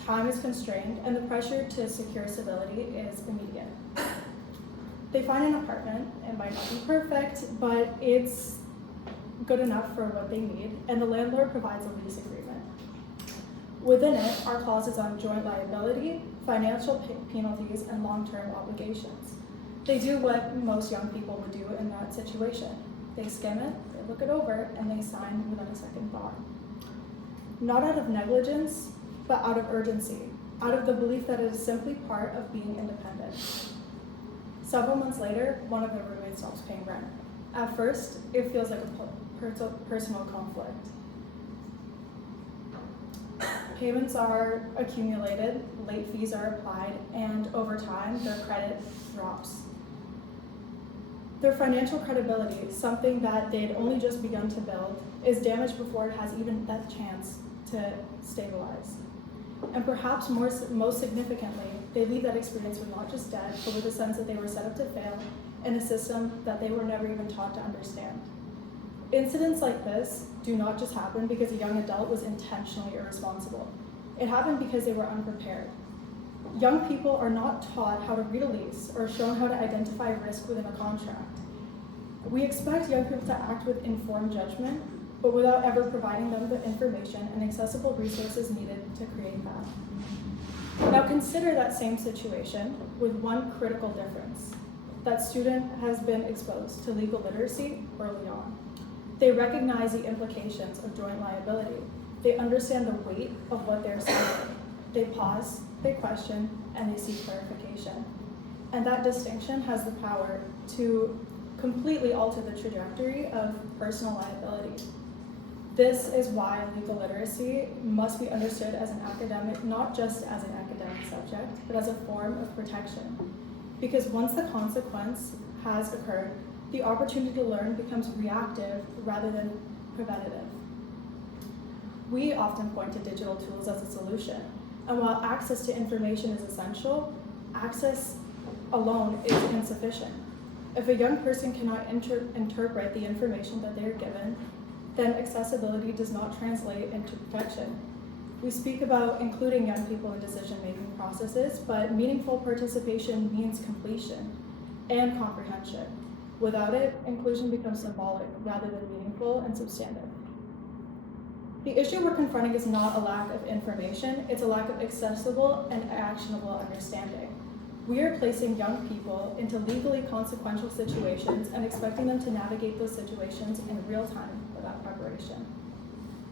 time is constrained, and the pressure to secure stability is immediate. They find an apartment. It might not be perfect, but it's good enough for what they need, and the landlord provides a lease agreement. Within it are clauses on joint liability, financial penalties, and long-term obligations. They do what most young people would do in that situation. They skim it, they look it over, and they sign without a second thought. Not out of negligence, but out of urgency, out of the belief that it is simply part of being independent. Several months later, one of the roommates stops paying rent. At first, it feels like a personal conflict. Payments are accumulated, late fees are applied, and over time, their credit drops. Their financial credibility, something that they'd only just begun to build, is damaged before it has even that chance to stabilize. And perhaps most significantly, they leave that experience with not just debt, but with a sense that they were set up to fail in a system that they were never even taught to understand. Incidents like this do not just happen because a young adult was intentionally irresponsible. It happened because they were unprepared. Young people are not taught how to read a lease or shown how to identify risk within a contract. We expect young people to act with informed judgment, but without ever providing them the information and accessible resources needed to create that. Now consider that same situation with one critical difference. That student has been exposed to legal literacy early on. They recognize the implications of joint liability. They understand the weight of what they're saying. They pause, they question, and they seek clarification. And that distinction has the power to completely alter the trajectory of personal liability. This is why legal literacy must be understood as an academic, not just as an academic subject, but as a form of protection. Because once the consequence has occurred, the opportunity to learn becomes reactive rather than preventative. We often point to digital tools as a solution, and while access to information is essential, access alone is insufficient. If a young person cannot interpret the information that they are given, then accessibility does not translate into protection. We speak about including young people in decision-making processes, but meaningful participation means completion and comprehension. Without it, inclusion becomes symbolic rather than meaningful and substantive. The issue we're confronting is not a lack of information, it's a lack of accessible and actionable understanding. We are placing young people into legally consequential situations and expecting them to navigate those situations in real time without preparation.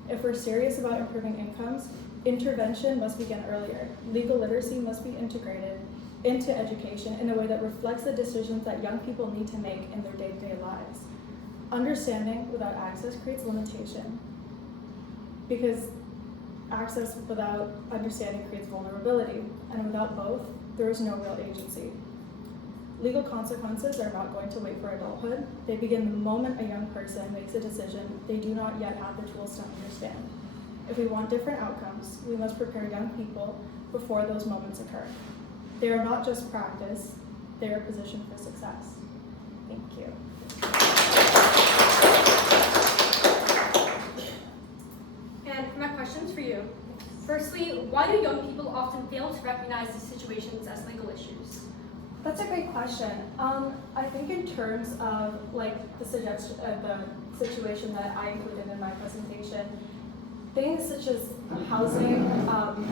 If we're serious about improving incomes, intervention must begin earlier. Legal literacy must be integrated into education in a way that reflects the decisions that young people need to make in their day-to-day lives. Understanding without access creates limitation, because access without understanding creates vulnerability, and without both, there is no real agency. Legal consequences are not going to wait for adulthood. They begin the moment a young person makes a decision they do not yet have the tools to understand. If we want different outcomes, we must prepare young people before those moments occur. They are not just practice, they are positioned for success. Thank you. And my questions for you. Firstly, why do young people often fail to recognize these situations as legal issues? That's a great question. I think in terms of like the situation that I included in my presentation, things such as housing,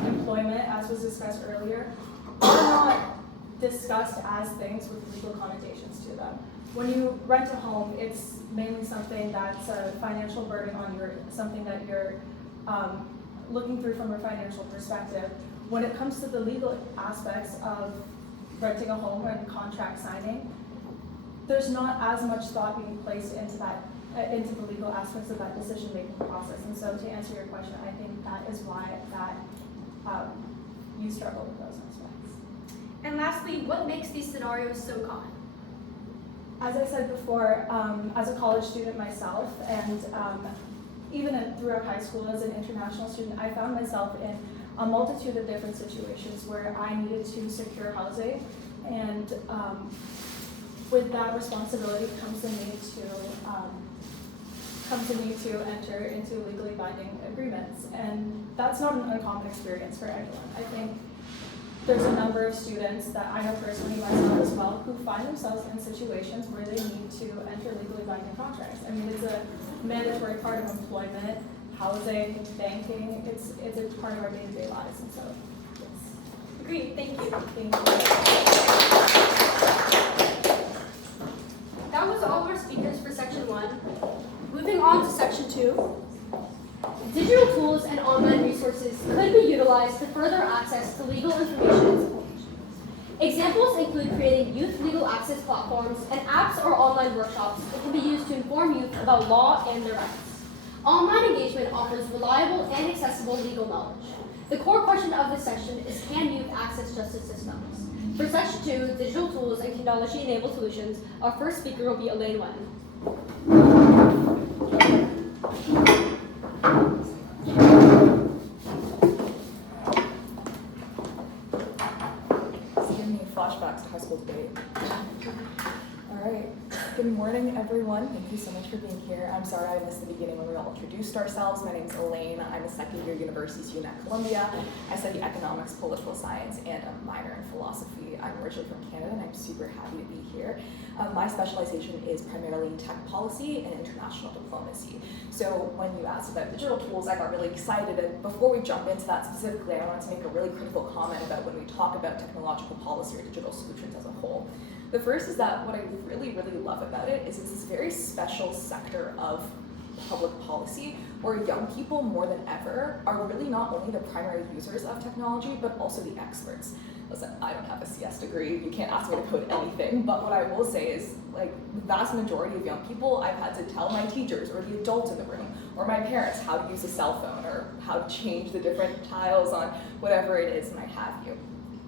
employment, as was discussed earlier, are not discussed as things with legal connotations to them. When you rent a home, it's mainly something that's a financial burden on you, something that you're looking through from a financial perspective. When it comes to the legal aspects of renting a home and contract signing, there's not as much thought being placed into that, into the legal aspects of that decision-making process. And so to answer your question, I think that is why that you struggle with those aspects. And lastly, what makes these scenarios so common? As I said before, as a college student myself, and even throughout high school as an international student, I found myself in a multitude of different situations where I needed to secure housing, and with that responsibility comes the need to enter into legally binding agreements, and that's not an uncommon experience for anyone. I think there's a number of students that I know personally myself as well who find themselves in situations where they need to enter legally binding contracts. I mean, it's a mandatory part of employment, housing, banking. It's a part of our day-to-day lives, and so yes. Agreed. Thank you. Thank you. That was all of our speakers for section 1. Moving on to section 2. Digital tools and online resources could be utilized to further access to legal information and support. Examples include creating youth legal access platforms and apps or online workshops that can be used to inform youth about law and their rights. Online engagement offers reliable and accessible legal knowledge. The core question of this section is, can youth access justice systems? For section 2, digital tools and technology-enabled solutions, our first speaker will be Elaine. It's giving me flashbacks to high school debate. All right. Good morning, everyone. Thank you so much for being here. I'm sorry I missed the beginning when we all introduced ourselves. My name is Elaine. I'm a second-year university student at Columbia. I study economics, political science, and a minor in philosophy. I'm originally from Canada, and I'm super happy to be here. My specialization is primarily in tech policy and international diplomacy. So when you asked about digital tools, I got really excited. And before we jump into that specifically, I wanted to make a really critical comment about when we talk about technological policy or digital solutions as a whole. The first is that what I really, really love about it is it's this very special sector of public policy where young people more than ever are really not only the primary users of technology, but also the experts. Listen, I don't have a CS degree, you can't ask me to code anything, but what I will say is, like, the vast majority of young people, I've had to tell my teachers or the adults in the room or my parents how to use a cell phone or how to change the different tiles on whatever it is and I have you.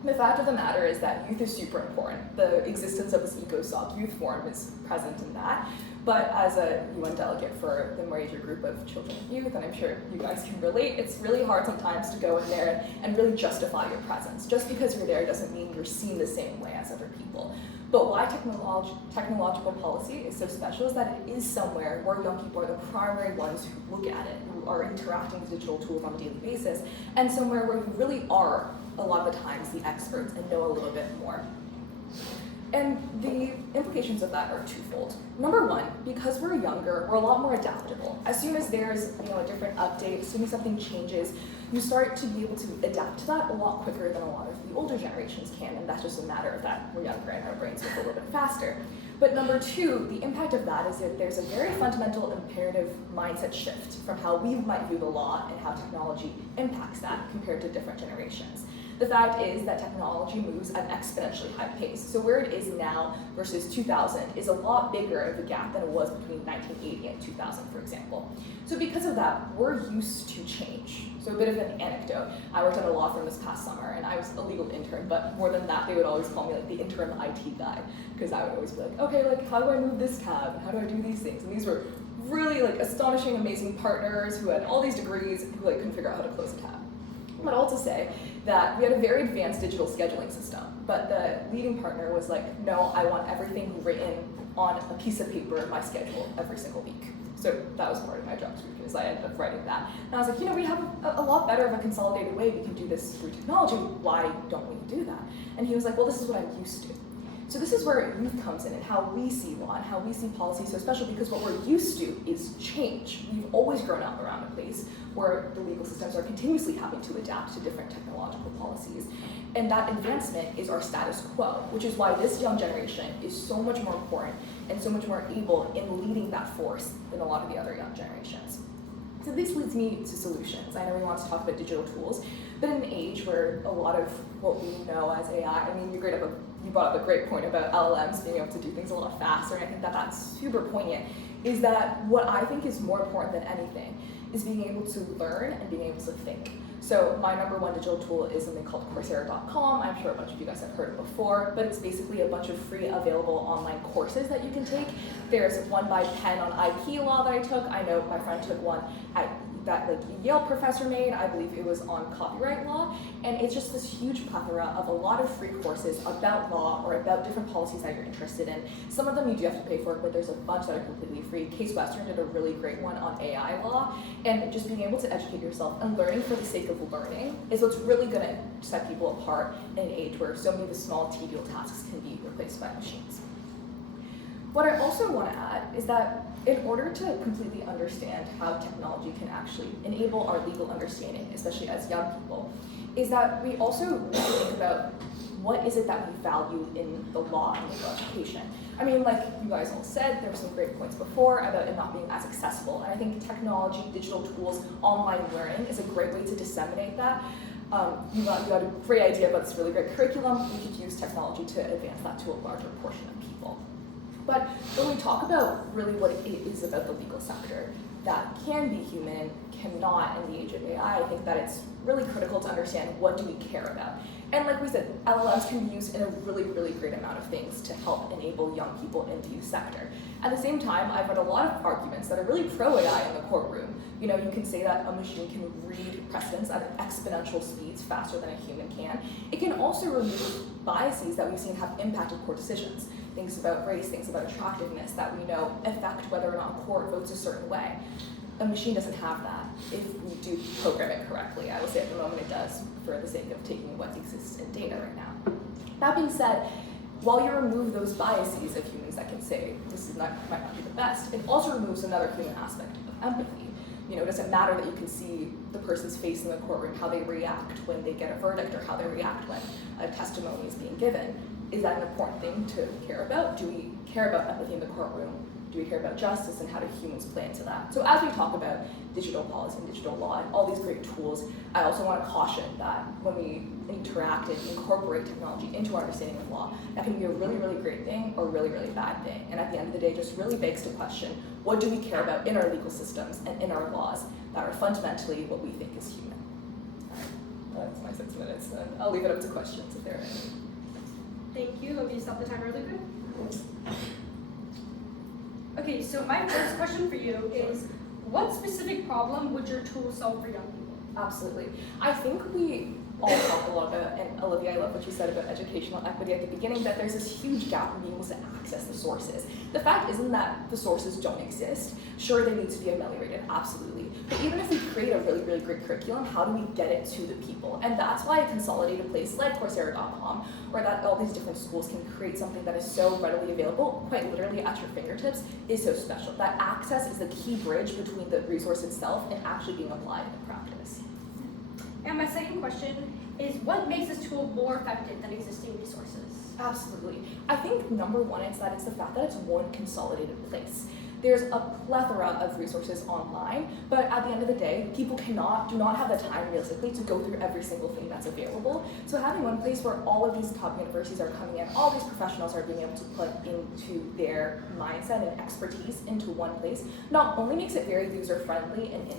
The fact of the matter is that youth is super important. The existence of this ECOSOC Youth Forum is present in that. But as a UN delegate for the major group of children and youth, and I'm sure you guys can relate, it's really hard sometimes to go in there and really justify your presence. Just because you're there doesn't mean you're seen the same way as other people. But why technological policy is so special is that it is somewhere where young people are the primary ones who look at it, who are interacting with digital tools on a daily basis, and somewhere where you really are, a lot of the times, the experts and know a little bit more. And the implications of that are twofold. Number one, because we're younger, we're a lot more adaptable. As soon as there's a different update, as soon as something changes, you start to be able to adapt to that a lot quicker than a lot of the older generations can, and that's just a matter of that we're younger and our brains work a little bit faster. But number two, the impact of that is that there's a very fundamental imperative mindset shift from how we might view the law and how technology impacts that compared to different generations. The fact is that technology moves at an exponentially high pace. So where it is now versus 2000 is a lot bigger of a gap than it was between 1980 and 2000, for example. So because of that, we're used to change. So a bit of an anecdote. I worked at a law firm this past summer, and I was a legal intern, but more than that, they would always call me like the interim IT guy, because I would always be like, okay, like how do I move this tab? How do I do these things? And these were really like astonishing, amazing partners who had all these degrees who like couldn't figure out how to close a tab. But all to say that we had a very advanced digital scheduling system, but the leading partner was like, no, I want everything written on a piece of paper, my schedule, every single week. So that was part of my job description, is I ended up writing that. And I was like, we have a lot better of a consolidated way we can do this through technology. Why don't we do that? And he was like, well, this is what I'm used to. So this is where youth comes in and how we see law and how we see policy so special, because what we're used to is change. We've always grown up around a place where the legal systems are continuously having to adapt to different technological policies. And that advancement is our status quo, which is why this young generation is so much more important and so much more able in leading that force than a lot of the other young generations. So this leads me to solutions. I know we want to talk about digital tools, but in an age where a lot of what we know as AI, I mean, you brought up a great point about LLMs being able to do things a lot faster, and I think that that's super poignant, is that what I think is more important than anything is being able to learn and being able to think. So my number one digital tool is something called Coursera.com. I'm sure a bunch of you guys have heard it before, but it's basically a bunch of free available online courses that you can take. There's one by Penn on IP law that I took. I know my friend took one that like a Yale professor made. I believe it was on copyright law. And it's just this huge plethora of a lot of free courses about law or about different policies that you're interested in. Some of them you do have to pay for, but there's a bunch that are completely free. Case Western did a really great one on AI law, and just being able to educate yourself and learning for the sake of learning is what's really gonna set people apart in an age where so many of the small tedious tasks can be replaced by machines. What I also want to add is that in order to completely understand how technology can actually enable our legal understanding, especially as young people, is that we also need to think about what is it that we value in the law and legal education. I mean, like you guys all said, there were some great points before about it not being as accessible. And I think technology, digital tools, online learning is a great way to disseminate that. You got a great idea about this really great curriculum. We could use technology to advance that to a larger portion of people. But when we talk about really what it is about the legal sector that can be human, cannot in the age of AI, I think that it's really critical to understand what do we care about. And like we said, LLMs can be used in a really, really great amount of things to help enable young people in the youth sector. At the same time, I've read a lot of arguments that are really pro-AI in the courtroom. You know, you can say that a machine can read precedents at exponential speeds faster than a human can. It can also remove biases that we've seen have impacted court decisions. Things about race, things about attractiveness that we know affect whether or not a court votes a certain way. A machine doesn't have that if we do program it correctly. I would say at the moment it does for the sake of taking what exists in data right now. That being said, while you remove those biases of humans that can say this might not be the best, it also removes another human aspect of empathy. You know, it doesn't matter that you can see the person's face in the courtroom, how they react when they get a verdict or how they react when a testimony is being given. Is that an important thing to care about? Do we care about empathy in the courtroom? Do we care about justice, and how do humans play into that? So as we talk about digital policy and digital law and all these great tools, I also want to caution that when we interact and incorporate technology into our understanding of law, that can be a really, really great thing or really, really bad thing. And at the end of the day, just really begs to question, what do we care about in our legal systems and in our laws that are fundamentally what we think is human? All right, that's my 6 minutes, and I'll leave it up to questions if there are any. Thank you. Let me stop the timer really quick. Okay, so my first question for you is, what specific problem would your tool solve for young people? Absolutely. I think we all talk a lot about, and Olivia, I love what you said about educational equity at the beginning, that there's this huge gap in being able to access the sources. The fact isn't that the sources don't exist. Sure, they need to be ameliorated, absolutely. But even if we create a really, really great curriculum, how do we get it to the people? And that's why a consolidated place like Coursera.com, or that all these different schools can create something that is so readily available, quite literally at your fingertips, is so special. That access is the key bridge between the resource itself and actually being applied in practice. And my second question is, what makes this tool more effective than existing resources? Absolutely. I think number one is that it's the fact that it's one consolidated place. There's a plethora of resources online, but at the end of the day, people do not have the time realistically to go through every single thing that's available. So having one place where all of these top universities are coming in, all these professionals are being able to put into their mindset and expertise into one place, not only makes it very user-friendly and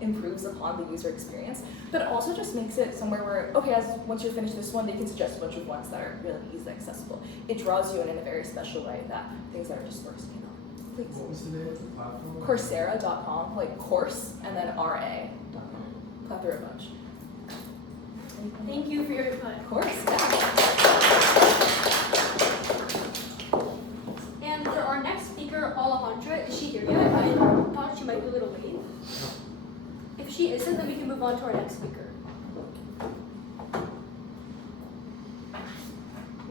improves upon the user experience, but it also just makes it somewhere where, okay, once you finish this one, they can suggest a bunch of ones that are really easily accessible. It draws you in a very special way that things that are dispersed cannot. Please. What was the name of the platform? Coursera.com, like course, and then RA.com. Plethora of bunch. Thank you for your input. Of course, yeah. And for our next speaker, Alankrita, is she here yet? I thought she might be a little late. If she isn't, then we can move on to our next speaker.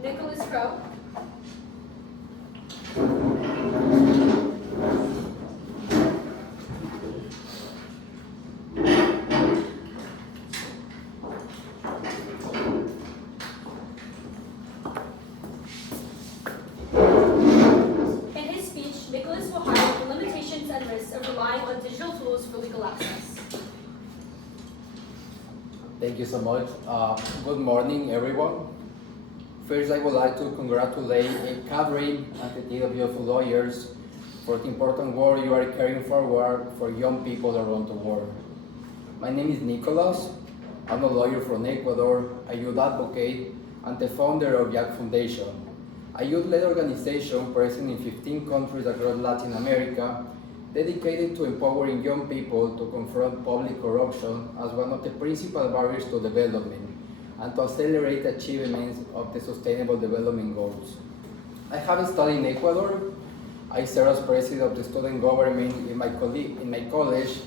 Nicolas Crow. Thank you so much. Good morning, everyone. First, I would like to congratulate Kathryn and the team of Youthful lawyers for the important work you are carrying forward for young people around the world. My name is Nicolas, I'm a lawyer from Ecuador, a youth advocate, and the founder of YAC Foundation, a youth-led organization present in 15 countries across Latin America, dedicated to empowering young people to confront public corruption as one of the principal barriers to development and to accelerate achievements of the Sustainable Development Goals. I have studied in Ecuador. I serve as president of the student government in my college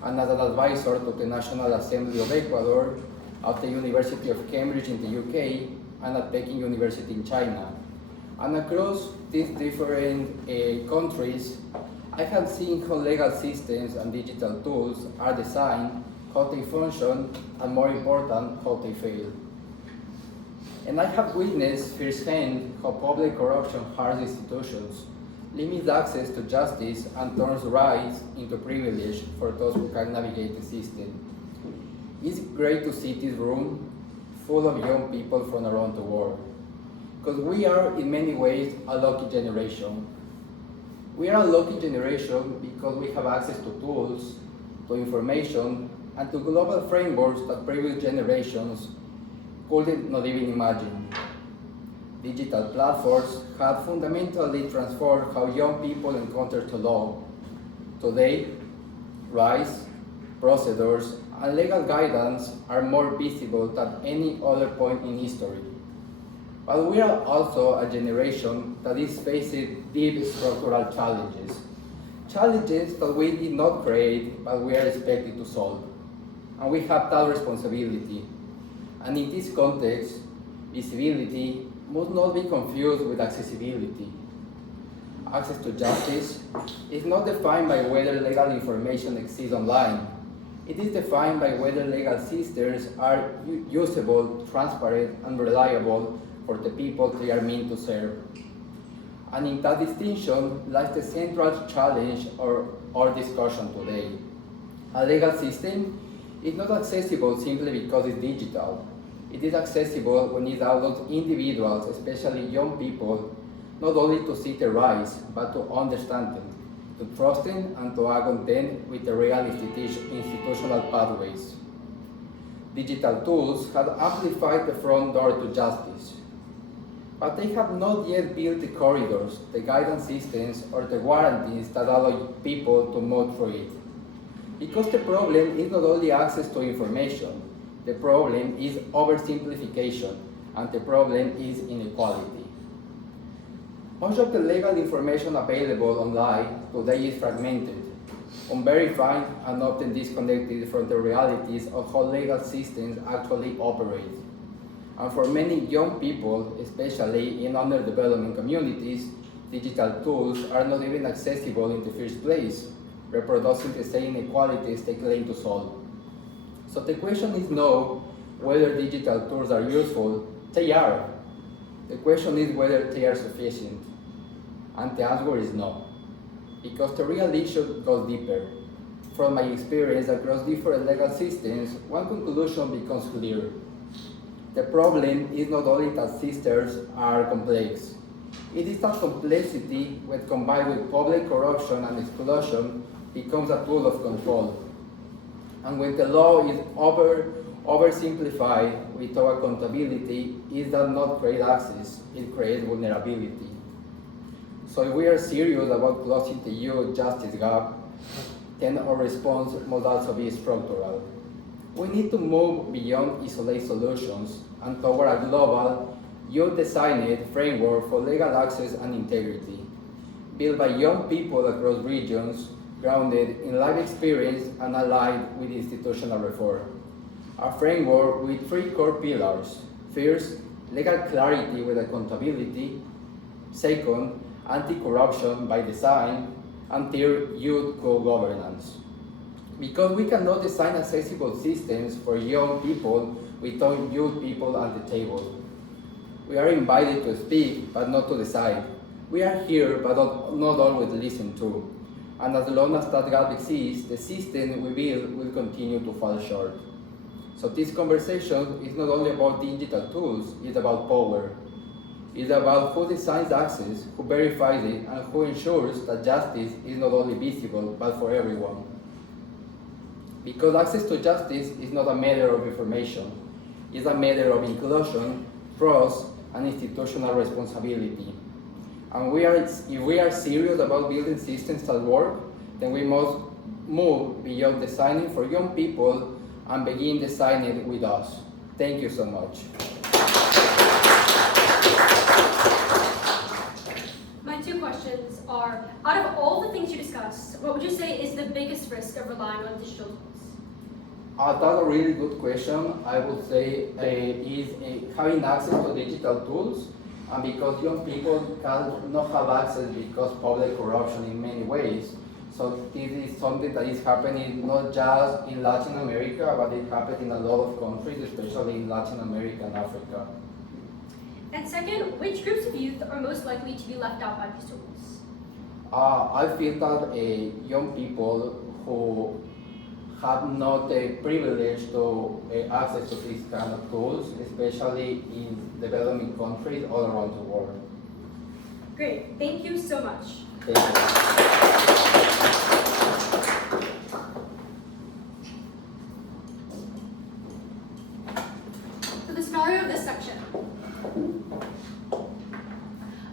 and as an advisor to the National Assembly of Ecuador, at the University of Cambridge in the UK, and at Peking University in China. And across these different countries, I have seen how legal systems and digital tools are designed, how they function, and more important, how they fail. And I have witnessed firsthand how public corruption harms institutions, limits access to justice, and turns rights into privilege for those who can navigate the system. It's great to see this room full of young people from around the world, because we are in many ways a lucky generation. We are a lucky generation because we have access to tools, to information, and to global frameworks that previous generations couldn't not even imagine. Digital platforms have fundamentally transformed how young people encounter the law. Today, rights, procedures, and legal guidance are more visible than any other point in history. But we are also a generation that is facing deep structural challenges. Challenges that we did not create, but we are expected to solve. And we have that responsibility. And in this context, visibility must not be confused with accessibility. Access to justice is not defined by whether legal information exists online. It is defined by whether legal systems are usable, transparent, and reliable for the people they are meant to serve. And in that distinction lies the central challenge of our discussion today. A legal system is not accessible simply because it's digital. It is accessible when it allows individuals, especially young people, not only to see their rights, but to understand them, to trust them, and to act on them with the real institutional pathways. Digital tools have amplified the front door to justice, but they have not yet built the corridors, the guidance systems, or the guarantees that allow people to move through it. Because the problem is not only access to information, the problem is oversimplification, and the problem is inequality. Much of the legal information available online today is fragmented, unverified, and often disconnected from the realities of how legal systems actually operate. And for many young people, especially in underdeveloped communities, digital tools are not even accessible in the first place, reproducing the same inequalities they claim to solve. So the question is not whether digital tools are useful. They are. The question is whether they are sufficient. And the answer is no. Because the real issue goes deeper. From my experience across different legal systems, one conclusion becomes clear. The problem is not only that systems are complex. It is that complexity, when combined with public corruption and exclusion, becomes a tool of control. And when the law is oversimplified without accountability, it does not create access, it creates vulnerability. So if we are serious about closing the youth justice gap, then our response must also be structural. We need to move beyond isolated solutions and toward a global, youth-designed framework for legal access and integrity, built by young people across regions, grounded in life experience and aligned with institutional reform. A framework with three core pillars. First, legal clarity with accountability. Second, anti-corruption by design. And third, youth co-governance. Because we cannot design accessible systems for young people without youth people at the table. We are invited to speak, but not to decide. We are here, but not always listened to. And as long as that gap exists, the system we build will continue to fall short. So this conversation is not only about digital tools, it's about power. It's about who designs access, who verifies it, and who ensures that justice is not only visible, but for everyone. Because access to justice is not a matter of information, it's a matter of inclusion, trust, and institutional responsibility. And if we are serious about building systems that work, then we must move beyond designing for young people and begin designing with us. Thank you so much. My two questions are, out of all the things you discussed, what would you say is the biggest risk of relying on digital tools? That's a really good question. I would say is having access to digital tools, and because young people cannot have access because public corruption in many ways. So this is something that is happening not just in Latin America, but it happens in a lot of countries, especially in Latin America and Africa. And second, which groups of youth are most likely to be left out by these tools? I feel that young people who have not the privilege to access to these kind of tools, especially in developing countries all around the world. Great, thank you so much. Thank you. So the scenario of this section.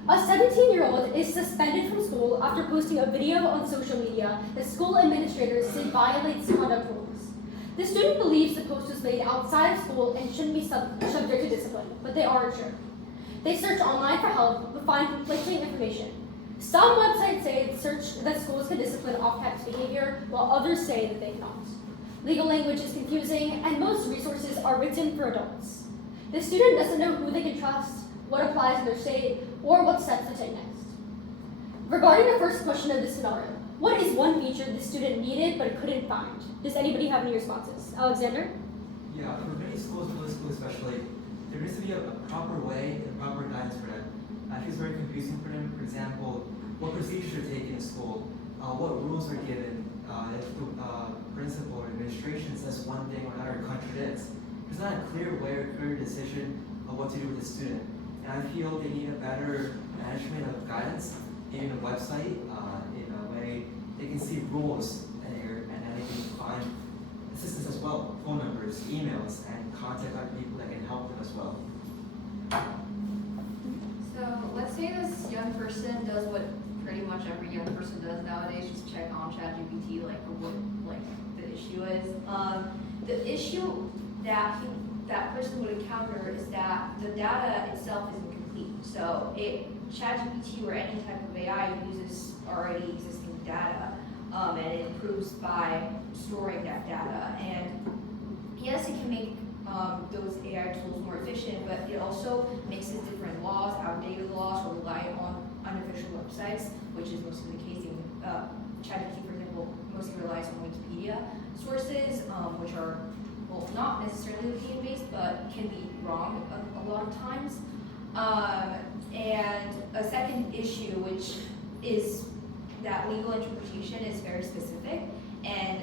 A 17-year-old is suspended from school after posting a video on social media that school administrators say violates conduct rules. The student believes the post was made outside of school and shouldn't be subject to discipline, but they aren't sure. They search online for help, but find conflicting information. Some websites say that schools can discipline off-campus behavior, while others say that they cannot. Legal language is confusing, and most resources are written for adults. The student doesn't know who they can trust, what applies in their state, or what steps to take next. Regarding the first question of this scenario, what is one feature the student needed but couldn't find? Does anybody have any responses? Alexander? Yeah, for many schools, public schools especially, there needs to be a proper way and proper guidance for them. I think it's very confusing for them. For example, what procedures are taken in school, what rules are given, if the principal or administration says one thing or another contradicts. There's not a clear way or clear decision of what to do with the student. And I feel they need a better management of guidance in a website, in a way they can see rules and then they can find assistance as well, phone numbers, emails, and contact other people that can help them as well. So let's say this young person does what pretty much every young person does nowadays, just check on ChatGPT like what the issue is. The issue that that person would encounter is that the data itself isn't complete. So ChatGPT or any type of AI uses already existing data, and it improves by storing that data. And yes, it can make those AI tools more efficient, but it also mixes different laws, outdated laws, or rely on unofficial websites, which is mostly the case in ChatGPT, for example, mostly relies on Wikipedia sources, which are, well, not necessarily opinion-based, but can be wrong a lot of times. And a second issue, which is that legal interpretation is very specific, and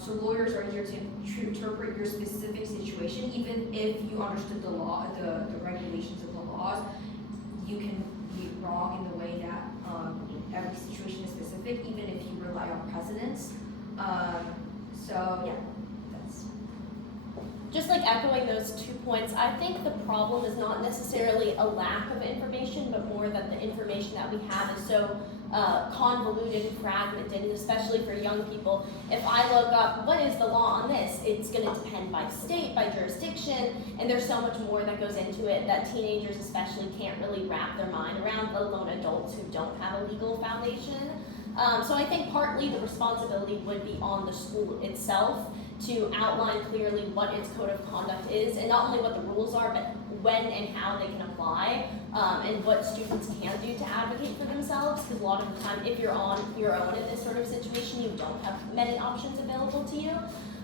so lawyers are here to interpret your specific situation. Even if you understood the law, the regulations of the laws, you can be wrong in the way that every situation is specific, even if you rely on precedents. So yeah, that's. Just like echoing those 2 points, I think the problem is not necessarily a lack of information, but more that the information that we have is so convoluted and fragmented, and especially for young people. If I look up what is the law on this, it's going to depend by state, by jurisdiction, and there's so much more that goes into it that teenagers especially can't really wrap their mind around, let alone adults who don't have a legal foundation. So I think partly the responsibility would be on the school itself to outline clearly what its code of conduct is, and not only what the rules are, but when and how they can apply, and what students can do to advocate for themselves, because a lot of the time, if you're on your own in this sort of situation, you don't have many options available to you.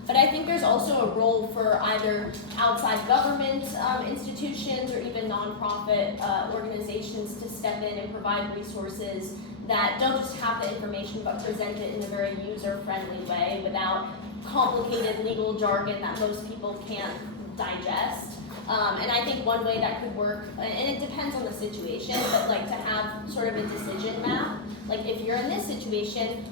But I think there's also a role for either outside government institutions or even nonprofit organizations to step in and provide resources that don't just have the information but present it in a very user-friendly way without complicated legal jargon that most people can't digest. And I think one way that could work, and it depends on the situation, but like to have sort of a decision map. Like if you're in this situation,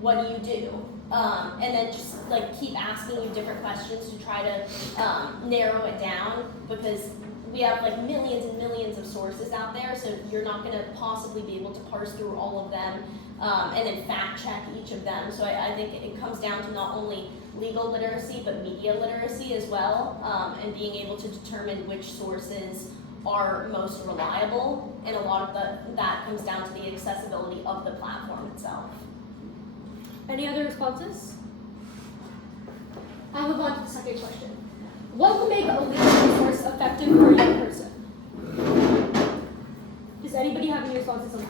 what do you do? and then just like keep asking you different questions to try to narrow it down, because we have like millions and millions of sources out there, so you're not going to possibly be able to parse through all of them and then fact check each of them. So I think it comes down to not only legal literacy but media literacy as well, and being able to determine which sources are most reliable, and a lot of that comes down to the accessibility of the platform itself. Any other responses? I'll move on to the second question. What will make a legal resource effective for a young person? Does anybody have any responses on that?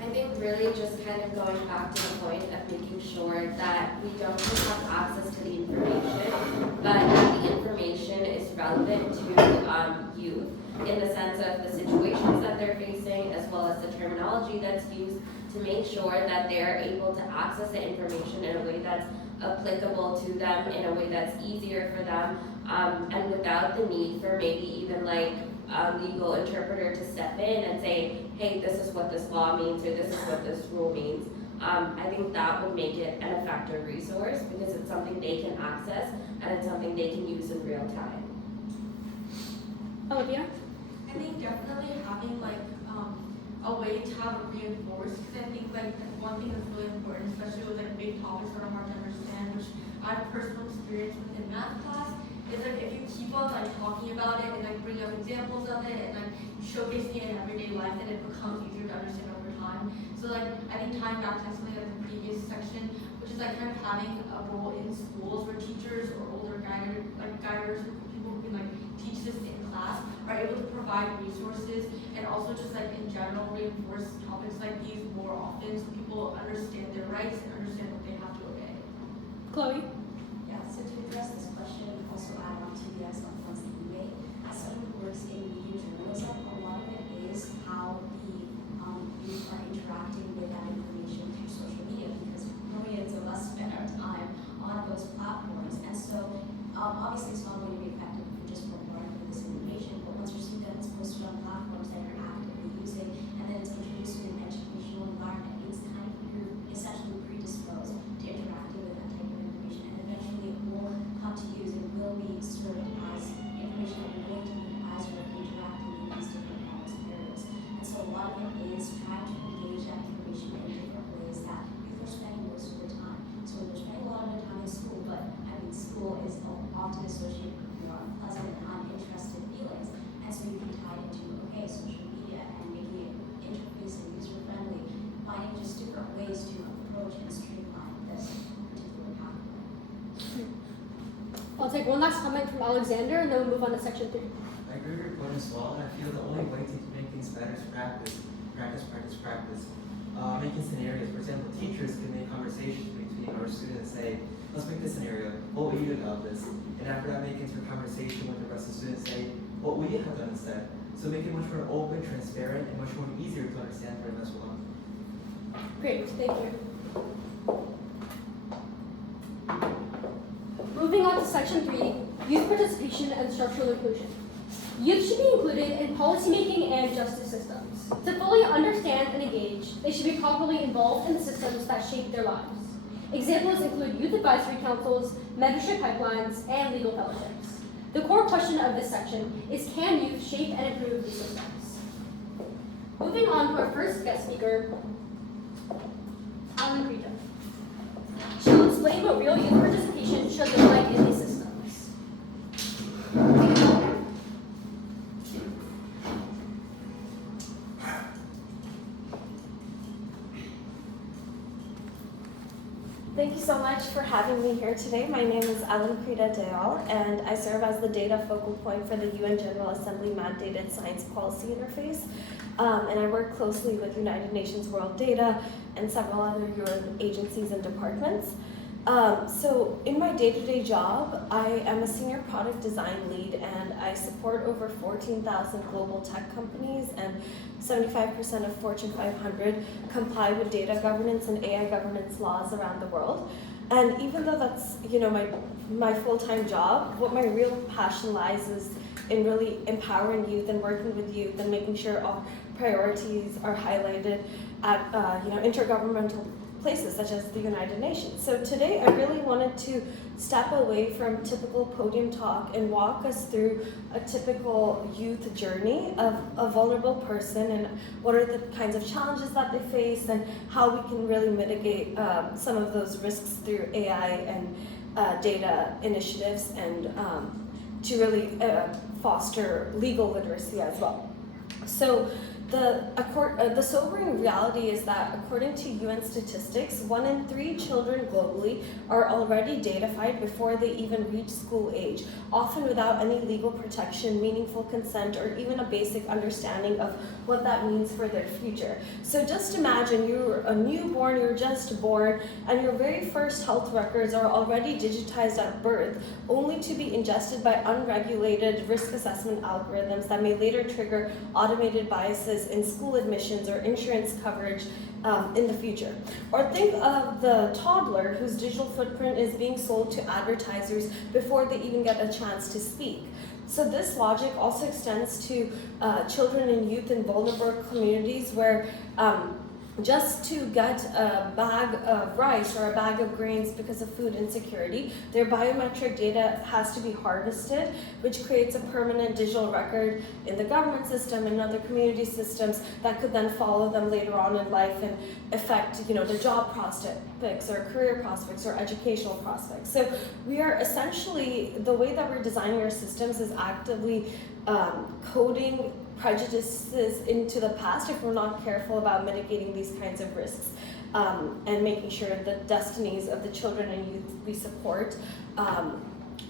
I think really just kind of going back to the point of making sure that we don't just have access to the information, but that the information is relevant to youth in the sense of the situations that they're facing, as well as the terminology that's used, to make sure that they're able to access the information in a way that's applicable to them, in a way that's easier for them, and without the need for maybe even like a legal interpreter to step in and say, hey, this is what this law means, or this is what this rule means. I think that would make it an effective resource, because it's something they can access and it's something they can use in real time. Olivia? I think definitely having like a way to have it reinforced, because I think like one thing that's really important, especially with like big topics that are hard to understand, which I have personal experience with in math class, is like if you keep on like talking about it and like bring up examples of it and like showcasing it in everyday life, then it becomes easier to understand over time. So like I think tying back to something like the previous section, which is like kind of having a role in schools where teachers or older guiders or people who can like teach this in class are able to provide resources, and also just like in general reinforce topics like these more often, so people understand their rights and understand what they have to obey. Chloe? Yeah, so to address this question, also add on to the excellent points that you made. As someone who works in media journalism, a lot of it is how the youth are interacting with that information through social media, because millions of us spend our time on those platforms. And so obviously it's not going to be effective if you're just bombarded with this information, but once you're seeing that it's posted on platforms that you're actively using, and then it's introduced in an educational environment, it's kind of, you're essentially predisposed to interacting with that type of information, and eventually it will come to use and will be served as information that you're going to need as you're interacting with these different knowledge areas. And so a lot of it is trying to engage that information in different ways that youth are spending most of their time. So they're spending a lot of their time in school, but I mean, school is often associated with more unpleasant and uninterested feelings. And so you can tie it into, okay, social media and making it interface and user-friendly, finding just different ways to approach and streamline this particular pathway. I'll take one last comment from Alexander, and then we'll move on to section 3. I agree with your point as well, and I feel the only way to make things better is practice. Making scenarios. For example, teachers can make conversations between our students, say, let's make this scenario, what would you do about this? And after that, make it into a conversation with the rest of the students, say, what would you have done instead? So make it much more open, transparent, and much more easier to understand for them as well. Great, thank you. Moving on to section 3, youth participation and structural inclusion. Youth should be included in policymaking and justice systems. To fully understand and engage, they should be properly involved in the systems that shape their lives. Examples include youth advisory councils, mentorship pipelines, and legal fellowships. The core question of this section is, can youth shape and improve these systems? Moving on to our first guest speaker, Alankrita. She will explain what real youth participation should look like in these systems. Thank you so much for having me here today. My name is Alankrita Dayal, and I serve as the data focal point for the UN General Assembly mandated Science Policy Interface. And I work closely with United Nations World Data and several other UN agencies and departments. So in my day-to-day job, I am a senior product design lead, and I support over 14,000 global tech companies, and 75% of Fortune 500 comply with data governance and AI governance laws around the world. And even though that's, my full-time job, what my real passion lies is in really empowering youth and working with youth and making sure our priorities are highlighted at intergovernmental places such as the United Nations. So today I really wanted to step away from typical podium talk and walk us through a typical youth journey of a vulnerable person and what are the kinds of challenges that they face and how we can really mitigate some of those risks through AI and data initiatives and to really foster legal literacy as well. So the sobering reality is that according to UN statistics, 1 in 3 children globally are already datafied before they even reach school age, often without any legal protection, meaningful consent, or even a basic understanding of what that means for their future. So just imagine you're a newborn, you're just born, and your very first health records are already digitized at birth, only to be ingested by unregulated risk assessment algorithms that may later trigger automated biases in school admissions or insurance coverage in the future. Or think of the toddler whose digital footprint is being sold to advertisers before they even get a chance to speak. So this logic also extends to children and youth in vulnerable communities where just to get a bag of rice or a bag of grains because of food insecurity, their biometric data has to be harvested, which creates a permanent digital record in the government system and other community systems that could then follow them later on in life and affect, their job prospects or career prospects or educational prospects. So we are essentially, the way that we're designing our systems is actively coding prejudices into the past if we're not careful about mitigating these kinds of risks and making sure the destinies of the children and youth we support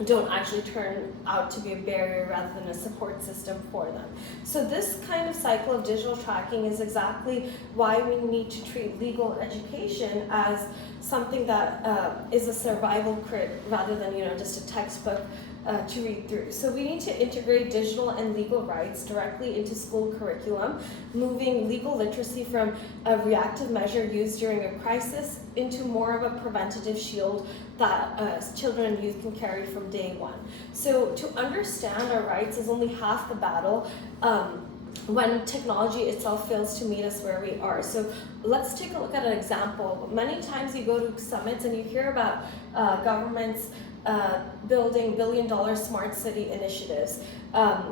don't actually turn out to be a barrier rather than a support system for them. So this kind of cycle of digital tracking is exactly why we need to treat legal education as something that is a survival kit rather than just a textbook to read through. So we need to integrate digital and legal rights directly into school curriculum, moving legal literacy from a reactive measure used during a crisis into more of a preventative shield that children and youth can carry from day one. So to understand our rights is only half the battle when technology itself fails to meet us where we are. So let's take a look at an example. Many times you go to summits and you hear about governments building billion-dollar smart city initiatives.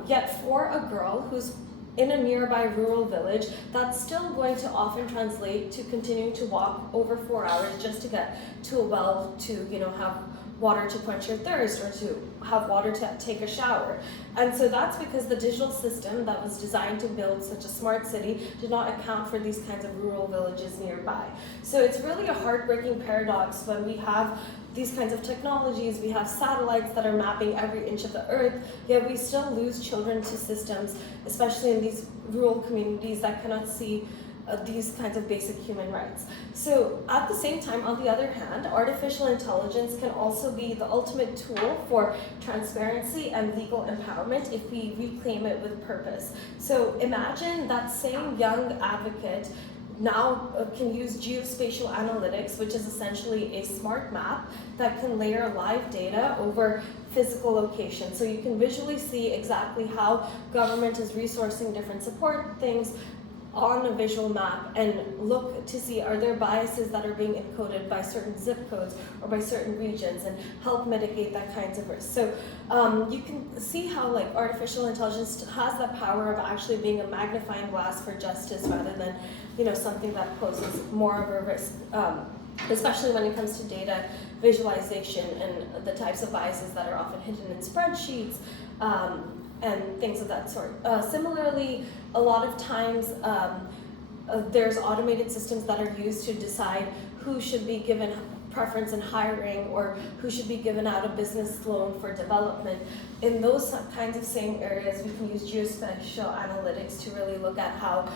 Yet for a girl who's in a nearby rural village, that's still going to often translate to continuing to walk over 4 hours just to get to a well to, have water to quench your thirst or to have water to take a shower. And so that's because the digital system that was designed to build such a smart city did not account for these kinds of rural villages nearby. So it's really a heartbreaking paradox when we have these kinds of technologies, we have satellites that are mapping every inch of the earth, yet we still lose children to systems, especially in these rural communities that cannot see these kinds of basic human rights. So at the same time, on the other hand, artificial intelligence can also be the ultimate tool for transparency and legal empowerment if we reclaim it with purpose. So imagine that same young advocate now can use geospatial analytics, which is essentially a smart map that can layer live data over physical location. So you can visually see exactly how government is resourcing different support things on a visual map and look to see are there biases that are being encoded by certain zip codes or by certain regions and help mitigate that kinds of risk. So you can see how artificial intelligence has the power of actually being a magnifying glass for justice rather than something that poses more of a risk, especially when it comes to data visualization and the types of biases that are often hidden in spreadsheets and things of that sort. Similarly, a lot of times there's automated systems that are used to decide who should be given preference in hiring or who should be given out a business loan for development. In those kinds of same areas, we can use geospatial analytics to really look at how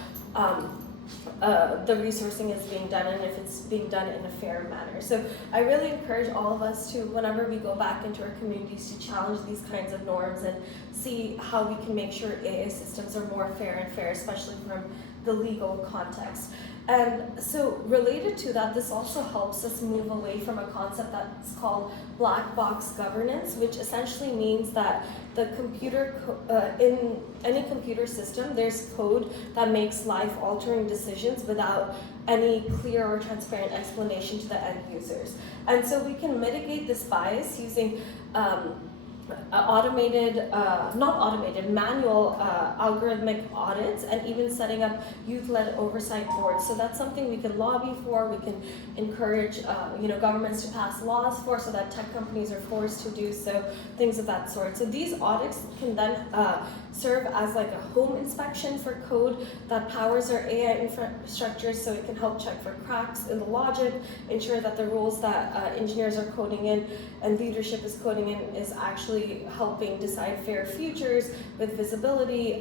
the resourcing is being done and if it's being done in a fair manner. So I really encourage all of us to, whenever we go back into our communities, to challenge these kinds of norms and see how we can make sure AA systems are more fair and fair, especially from the legal context. And so related to that, this also helps us move away from a concept that's called black box governance, which essentially means that the in any computer system, there's code that makes life-altering decisions without any clear or transparent explanation to the end users. And so we can mitigate this bias using manual algorithmic audits, and even setting up youth-led oversight boards. So that's something we can lobby for. We can encourage, governments to pass laws for, so that tech companies are forced to do so, things of that sort. So these audits can then serve as like a home inspection for code that powers our AI infrastructure, so it can help check for cracks in the logic, ensure that the rules that engineers are coding in and leadership is coding in is actually helping decide fair futures with visibility.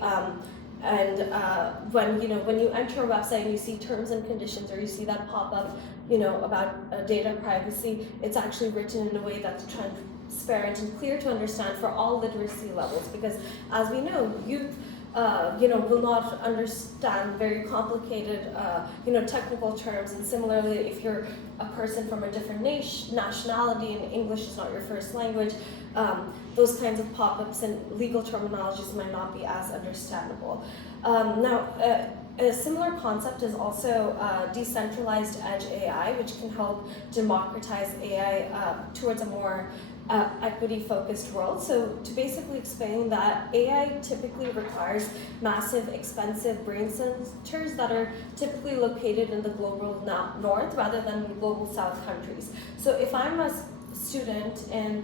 When you enter a website and you see terms and conditions, or you see that pop up, about data privacy, it's actually written in a way that's transparent and clear to understand for all literacy levels. Because as we know, youth will not understand very complicated, technical terms. And similarly, if you're a person from a different nationality and English is not your first language, those kinds of pop-ups and legal terminologies might not be as understandable. A similar concept is also decentralized edge AI, which can help democratize AI towards a more equity-focused world. So to basically explain that, AI typically requires massive, expensive brain centers that are typically located in the global north rather than global south countries. So if I'm a student in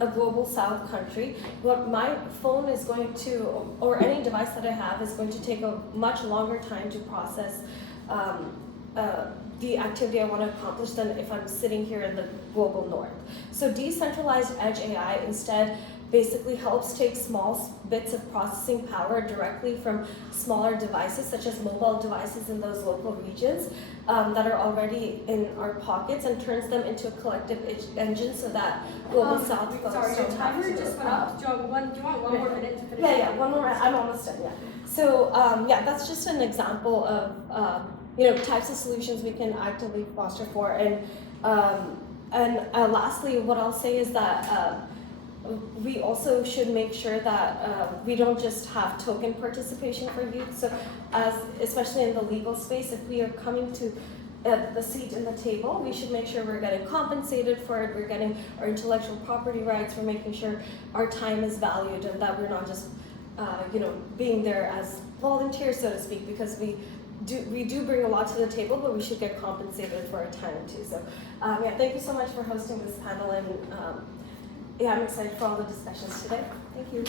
a global south country, what my phone is going to, or any device that I have, is going to take a much longer time to process the activity I want to accomplish than if I'm sitting here in the global north. So decentralized edge AI instead basically helps take small bits of processing power directly from smaller devices, such as mobile devices in those local regions that are already in our pockets, and turns them into a collective engine so that global south folks sorry, your don't timer have to just went up. Do you want one more minute to finish? Yeah, one more. I'm almost done. Yeah. So that's just an example of types of solutions we can actively foster for. And lastly, what I'll say is that we also should make sure that we don't just have token participation for youth. So especially in the legal space, if we are coming to the seat in the table, we should make sure we're getting compensated for it, we're getting our intellectual property rights, we're making sure our time is valued, and that we're not just being there as volunteers, so to speak, because we do bring a lot to the table, but we should get compensated for our time too. So thank you so much for hosting this panel, and I'm excited for all the discussions today. Thank you.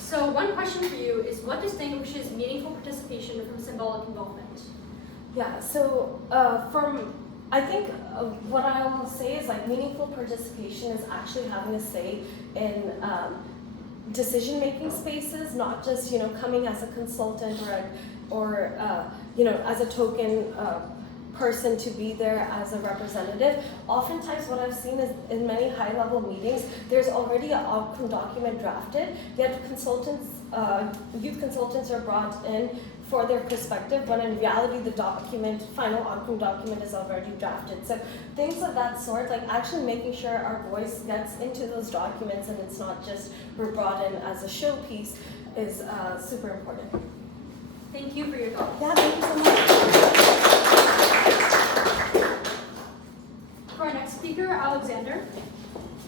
So one question for you is, what distinguishes meaningful participation from symbolic involvement? Yeah, so I think what I will say is, like, meaningful participation is actually having a say in decision-making spaces, not just coming as a consultant or as a token person to be there as a representative. Oftentimes what I've seen is in many high-level meetings, there's already an outcome document drafted, yet youth consultants are brought in for their perspective, when in reality the final outcome document is already drafted. So things of that sort, like actually making sure our voice gets into those documents and it's not just we're brought in as a showpiece, is super important. Thank you for your thoughts. Yeah, thank you so much. For our next speaker, Alexander.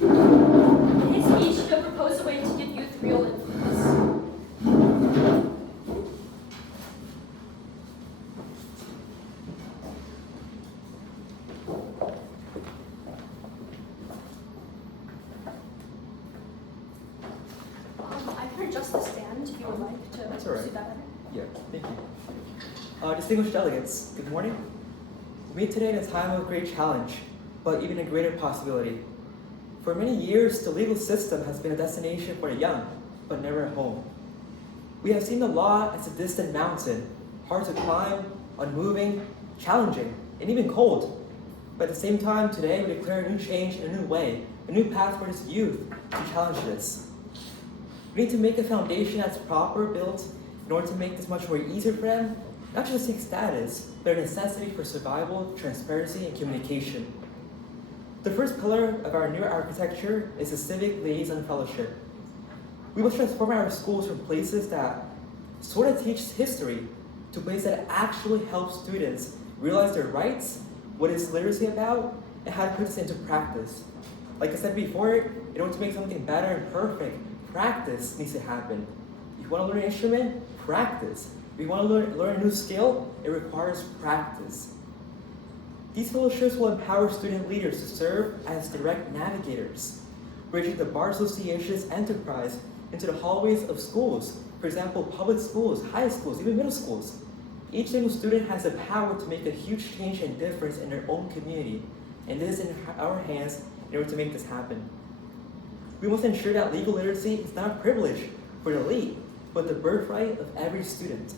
In his speech, he'll propose a way to give youth real influence. I can adjust the stand if you would like to That's all right. see that better. Yeah, thank you. Distinguished delegates, good morning. We meet today in a time of great challenge, but even a greater possibility. For many years, the legal system has been a destination for the young, but never a home. We have seen the law as a distant mountain, hard to climb, unmoving, challenging, and even cold. But at the same time, today we declare a new change in a new way, a new path for this youth to challenge this. We need to make a foundation that's proper built in order to make this much more easier for them, not just to seek status, but a necessity for survival, transparency, and communication. The first pillar of our new architecture is the Civic Liaison Fellowship. We must transform our schools from places that sort of teach history to places that actually help students realize their rights, what is literacy about, and how to put this into practice. Like I said before, in order to make something better and perfect, practice needs to happen. If you want to learn an instrument, practice. If you want to learn a new skill, it requires practice. These fellowships will empower student leaders to serve as direct navigators, bridging the Bar Association's enterprise into the hallways of schools. For example, public schools, high schools, even middle schools. Each single student has the power to make a huge change and difference in their own community, and this is in our hands in order to make this happen. We must ensure that legal literacy is not a privilege for the elite, but the birthright of every student.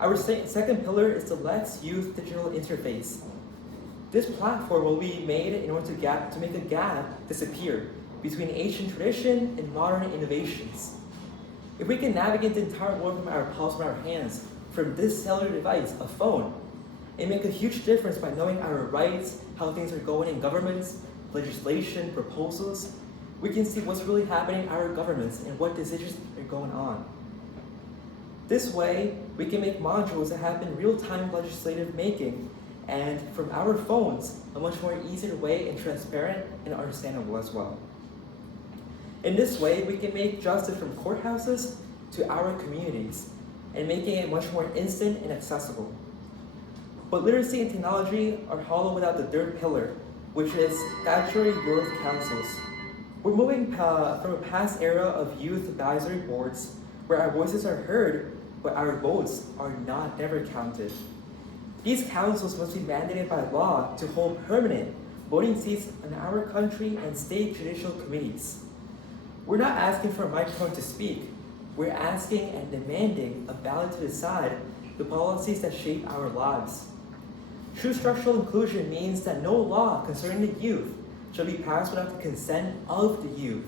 Our second pillar is the Let's Youth digital interface. This platform will be made in order to make a gap disappear between ancient tradition and modern innovations. If we can navigate the entire world from our palms, from our hands, from this cellular device, a phone, it makes a huge difference by knowing our rights, how things are going in governments, legislation, proposals. We can see what's really happening in our governments and what decisions are going on. This way, we can make modules that happen real-time legislative making, and from our phones, a much more easier way and transparent and understandable as well. In this way, we can make justice from courthouses to our communities, and making it much more instant and accessible. But literacy and technology are hollow without the third pillar, which is statutory youth councils. We're moving from a past era of youth advisory boards where our voices are heard, but our votes are never counted. These councils must be mandated by law to hold permanent voting seats in our country and state judicial committees. We're not asking for a microphone to speak. We're asking and demanding a ballot to decide the policies that shape our lives. True structural inclusion means that no law concerning the youth shall be passed without the consent of the youth.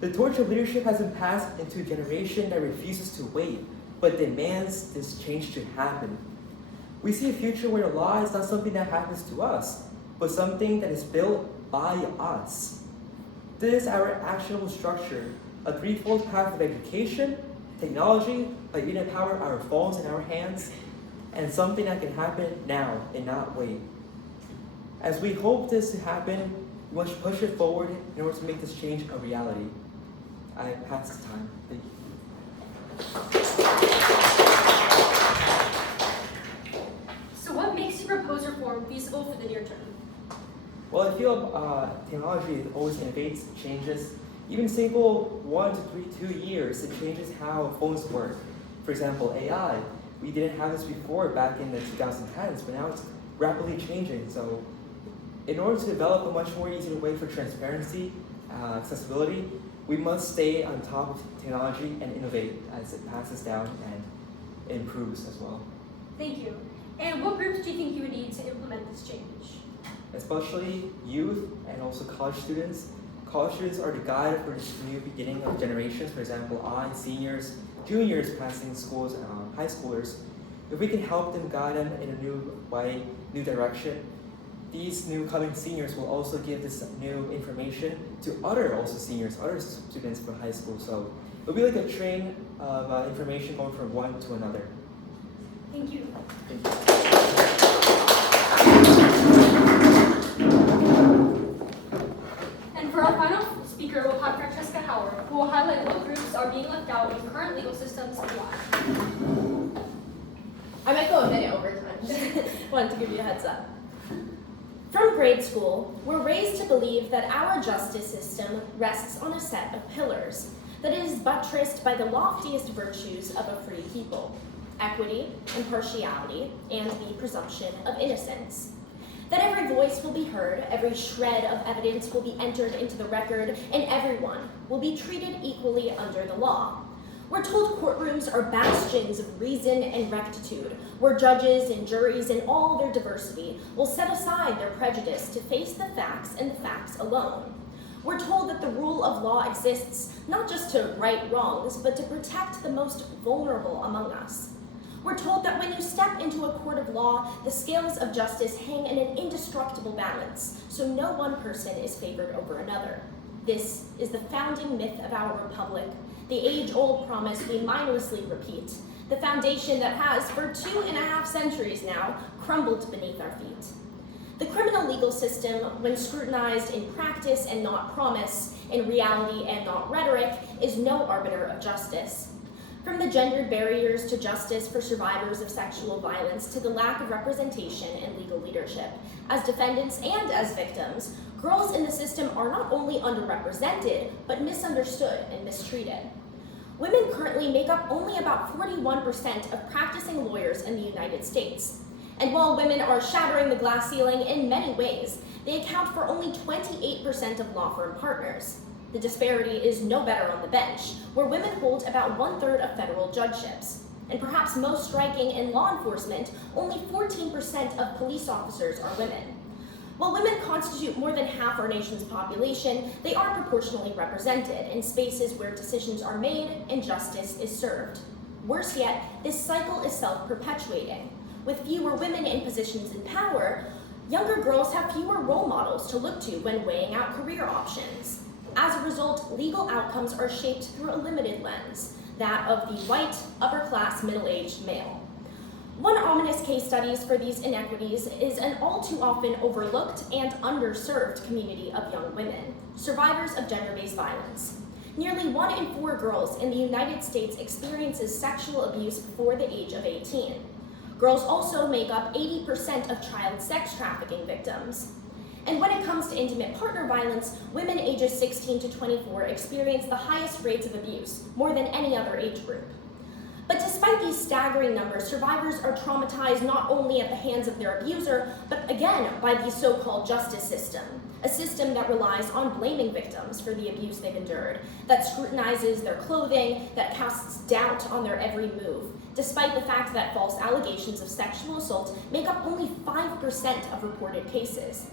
The torch of leadership has been passed into a generation that refuses to wait, but demands this change to happen. We see a future where the law is not something that happens to us, but something that is built by us. This is our actionable structure, a threefold path of education, technology, by being empowered our phones in our hands, and something that can happen now and not wait. As we hope this to happen, we must push it forward in order to make this change a reality. I pass the time. Thank you. So what makes the proposed reform feasible for the near term? Well, I feel technology always innovates, changes. Even simple 1 to 2 years, it changes how phones work. For example, AI. We didn't have this before back in the 2010s, but now it's rapidly changing. So in order to develop a much more easier way for transparency, accessibility, we must stay on top of technology and innovate as it passes down and improves as well. Thank you. And what groups do you think you would need to implement this change? Especially youth and also college students. College students are the guide for this new beginning of generations. For example, seniors, juniors passing schools, high schoolers. If we can help them, guide them in a new way, new direction, these new coming seniors will also give this new information to other also seniors, other students from high school. So it'll be like a train of information going from one to another. Thank you. Thank you. And for our final speaker, we'll have Francesca, who will highlight what groups are being left out in current legal systems and why. I might go a minute over time. Just wanted to give you a heads up. From grade school, we're raised to believe that our justice system rests on a set of pillars, that it is buttressed by the loftiest virtues of a free people: equity, impartiality, and the presumption of innocence. That every voice will be heard, every shred of evidence will be entered into the record, and everyone will be treated equally under the law. We're told courtrooms are bastions of reason and rectitude, where judges and juries in all their diversity will set aside their prejudice to face the facts and the facts alone. We're told that the rule of law exists not just to right wrongs, but to protect the most vulnerable among us. We're told that when you step into a court of law, the scales of justice hang in an indestructible balance, so no one person is favored over another. This is the founding myth of our republic, the age-old promise we mindlessly repeat, the foundation that has, for 2.5 centuries now, crumbled beneath our feet. The criminal legal system, when scrutinized in practice and not promise, in reality and not rhetoric, is no arbiter of justice. From the gendered barriers to justice for survivors of sexual violence to the lack of representation and legal leadership, as defendants and as victims, girls in the system are not only underrepresented, but misunderstood and mistreated. Women currently make up only about 41% of practicing lawyers in the United States. And while women are shattering the glass ceiling in many ways, they account for only 28% of law firm partners. The disparity is no better on the bench, where women hold about 1/3 of federal judgeships. And perhaps most striking in law enforcement, only 14% of police officers are women. While women constitute more than half our nation's population, they are proportionally represented in spaces where decisions are made and justice is served. Worse yet, this cycle is self-perpetuating. With fewer women in positions in power, younger girls have fewer role models to look to when weighing out career options. As a result, legal outcomes are shaped through a limited lens, that of the white, upper-class, middle-aged male. One ominous case study for these inequities is an all too often overlooked and underserved community of young women, survivors of gender-based violence. Nearly 1 in 4 girls in the United States experiences sexual abuse before the age of 18. Girls also make up 80% of child sex trafficking victims. And when it comes to intimate partner violence, women ages 16 to 24 experience the highest rates of abuse, more than any other age group. But despite these staggering numbers, survivors are traumatized not only at the hands of their abuser, but again by the so-called justice system, a system that relies on blaming victims for the abuse they've endured, that scrutinizes their clothing, that casts doubt on their every move, despite the fact that false allegations of sexual assault make up only 5% of reported cases.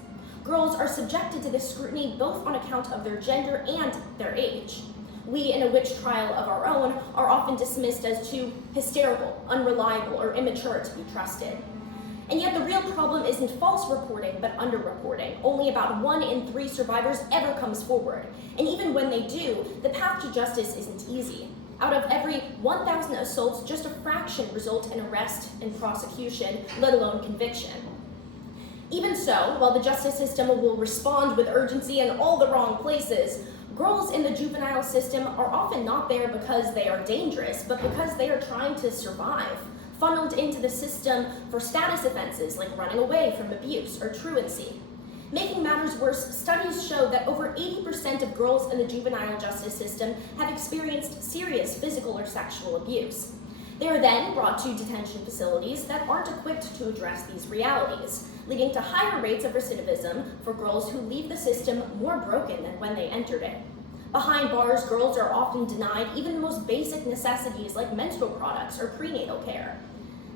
Girls are subjected to this scrutiny both on account of their gender and their age. We, in a witch trial of our own, are often dismissed as too hysterical, unreliable, or immature to be trusted. And yet the real problem isn't false reporting, but underreporting. Only about 1 in 3 survivors ever comes forward. And even when they do, the path to justice isn't easy. Out of every 1,000 assaults, just a fraction result in arrest and prosecution, let alone conviction. Even so, while the justice system will respond with urgency in all the wrong places, girls in the juvenile system are often not there because they are dangerous, but because they are trying to survive, funneled into the system for status offenses like running away from abuse or truancy. Making matters worse, studies show that over 80% of girls in the juvenile justice system have experienced serious physical or sexual abuse. They are then brought to detention facilities that aren't equipped to address these realities, leading to higher rates of recidivism for girls who leave the system more broken than when they entered it. Behind bars, girls are often denied even the most basic necessities like menstrual products or prenatal care.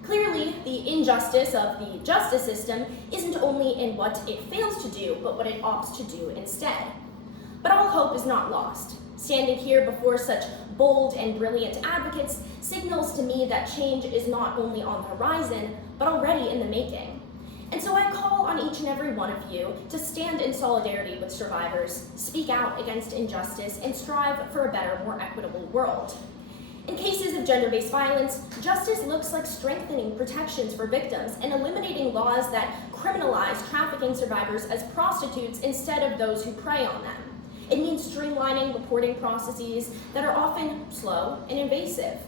Clearly, the injustice of the justice system isn't only in what it fails to do, but what it opts to do instead. But all hope is not lost. Standing here before such bold and brilliant advocates signals to me that change is not only on the horizon, but already in the making. And so I call on each and every one of you to stand in solidarity with survivors, speak out against injustice, and strive for a better, more equitable world. In cases of gender-based violence, justice looks like strengthening protections for victims and eliminating laws that criminalize trafficking survivors as prostitutes instead of those who prey on them. It means streamlining reporting processes that are often slow and invasive.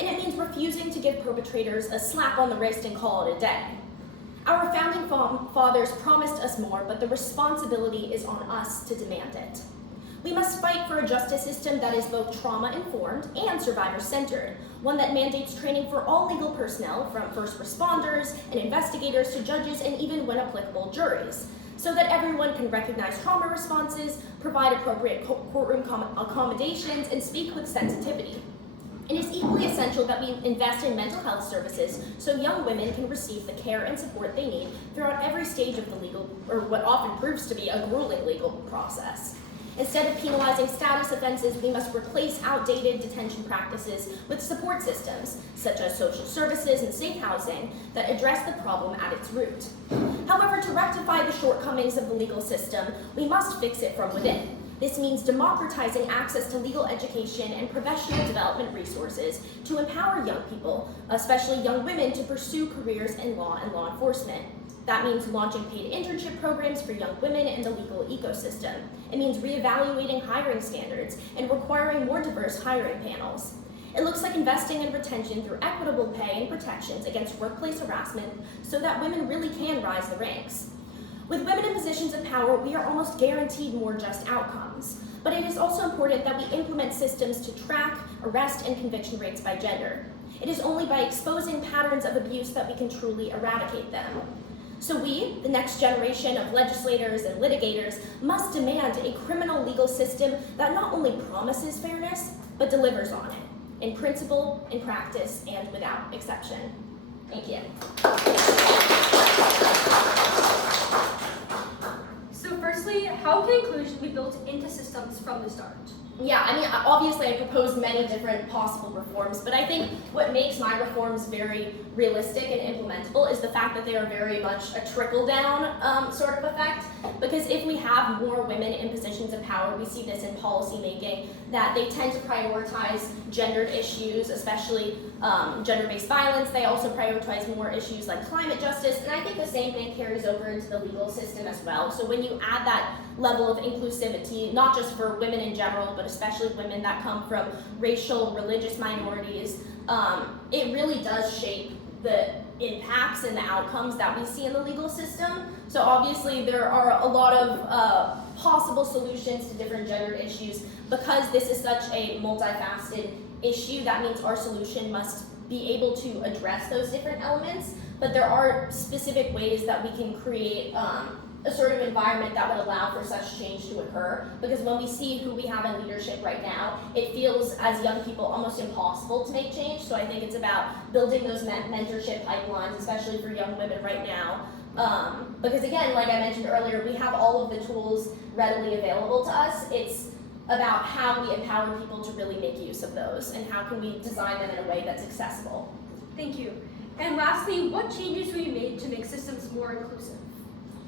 And it means refusing to give perpetrators a slap on the wrist and call it a day. Our founding fathers promised us more, but the responsibility is on us to demand it. We must fight for a justice system that is both trauma-informed and survivor-centered, one that mandates training for all legal personnel, from first responders and investigators to judges and even, when applicable, juries, so that everyone can recognize trauma responses, provide appropriate courtroom accommodations, and speak with sensitivity. It is equally essential that we invest in mental health services so young women can receive the care and support they need throughout every stage of the legal, or what often proves to be a grueling legal process. Instead of penalizing status offenses, we must replace outdated detention practices with support systems, such as social services and safe housing, that address the problem at its root. However, to rectify the shortcomings of the legal system, we must fix it from within. This means democratizing access to legal education and professional development resources to empower young people, especially young women, to pursue careers in law and law enforcement. That means launching paid internship programs for young women in the legal ecosystem. It means reevaluating hiring standards and requiring more diverse hiring panels. It looks like investing in retention through equitable pay and protections against workplace harassment so that women really can rise the ranks. With women in positions of power, we are almost guaranteed more just outcomes. But it is also important that we implement systems to track arrest and conviction rates by gender. It is only by exposing patterns of abuse that we can truly eradicate them. So we, the next generation of legislators and litigators, must demand a criminal legal system that not only promises fairness, but delivers on it, in principle, in practice, and without exception. Thank you. So firstly, how can inclusion be built into systems from the start? Yeah, I mean, obviously I proposed many different possible reforms, but I think what makes my reforms very realistic and implementable is the fact that they are very much a trickle-down sort of effect. Because if we have more women in positions of power, we see this in policy making, that they tend to prioritize gendered issues, especially gender-based violence. They also prioritize more issues like climate justice, and I think the same thing carries over into the legal system as well. So when you add that level of inclusivity, not just for women in general, but especially women that come from racial, religious minorities, it really does shape the impacts and the outcomes that we see in the legal system. So obviously there are a lot of possible solutions to different gendered issues. Because this is such a multifaceted issue, that means our solution must be able to address those different elements, but there are specific ways that we can create a sort of environment that would allow for such change to occur. Because when we see who we have in leadership right now, it feels as young people almost impossible to make change. So I think it's about building those mentorship pipelines, especially for young women right now. Because again, like I mentioned earlier, we have all of the tools readily available to us. It's about how we empower people to really make use of those and how can we design them in a way that's accessible. Thank you. And lastly, what changes will you make to make systems more inclusive?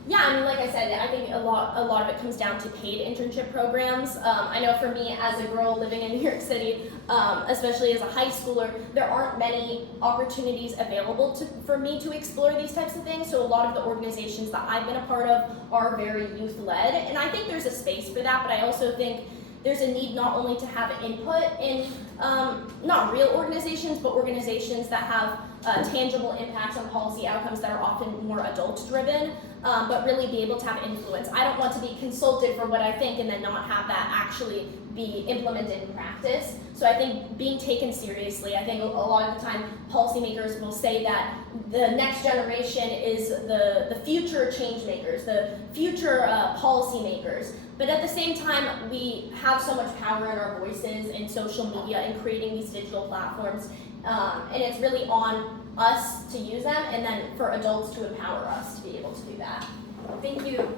Yeah, I mean, like I said, I think a lot of it comes down to paid internship programs. I know for me, as a girl living in New York City, especially as a high schooler, there aren't many opportunities available for me to explore these types of things. So a lot of the organizations that I've been a part of are very youth-led, and I think there's a space for that, but I also think there's a need not only to have input in not real organizations, but organizations that have tangible impacts on policy outcomes that are often more adult-driven, but really be able to have influence. I don't want to be consulted for what I think and then not have that actually be implemented in practice. So I think being taken seriously, I think a lot of the time policymakers will say that the next generation is the future change makers, the future policy makers. But at the same time, we have so much power in our voices in social media and creating these digital platforms. And it's really on us to use them and then for adults to empower us to be able to do that. Thank you.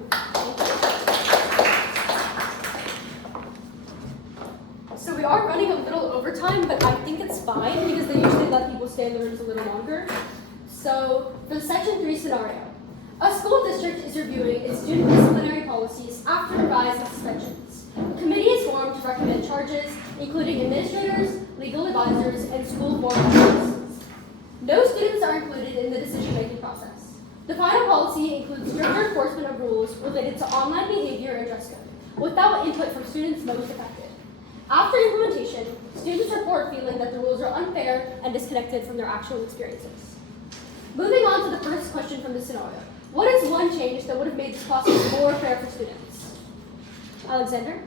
So we are running a little overtime, but I think it's fine because they usually let people stay in the rooms a little longer. So for the Section 3 scenario, a school district is reviewing its student disciplinary policies after revised suspensions. A committee is formed to recommend charges, including administrators, legal advisors, and school board members. No students are included in the decision-making process. The final policy includes stricter enforcement of rules related to online behavior and dress code, without input from students most affected. After implementation, students report feeling that the rules are unfair and disconnected from their actual experiences. Moving on to the first question from the scenario. What is one change that would have made this process more fair for students? Alexander?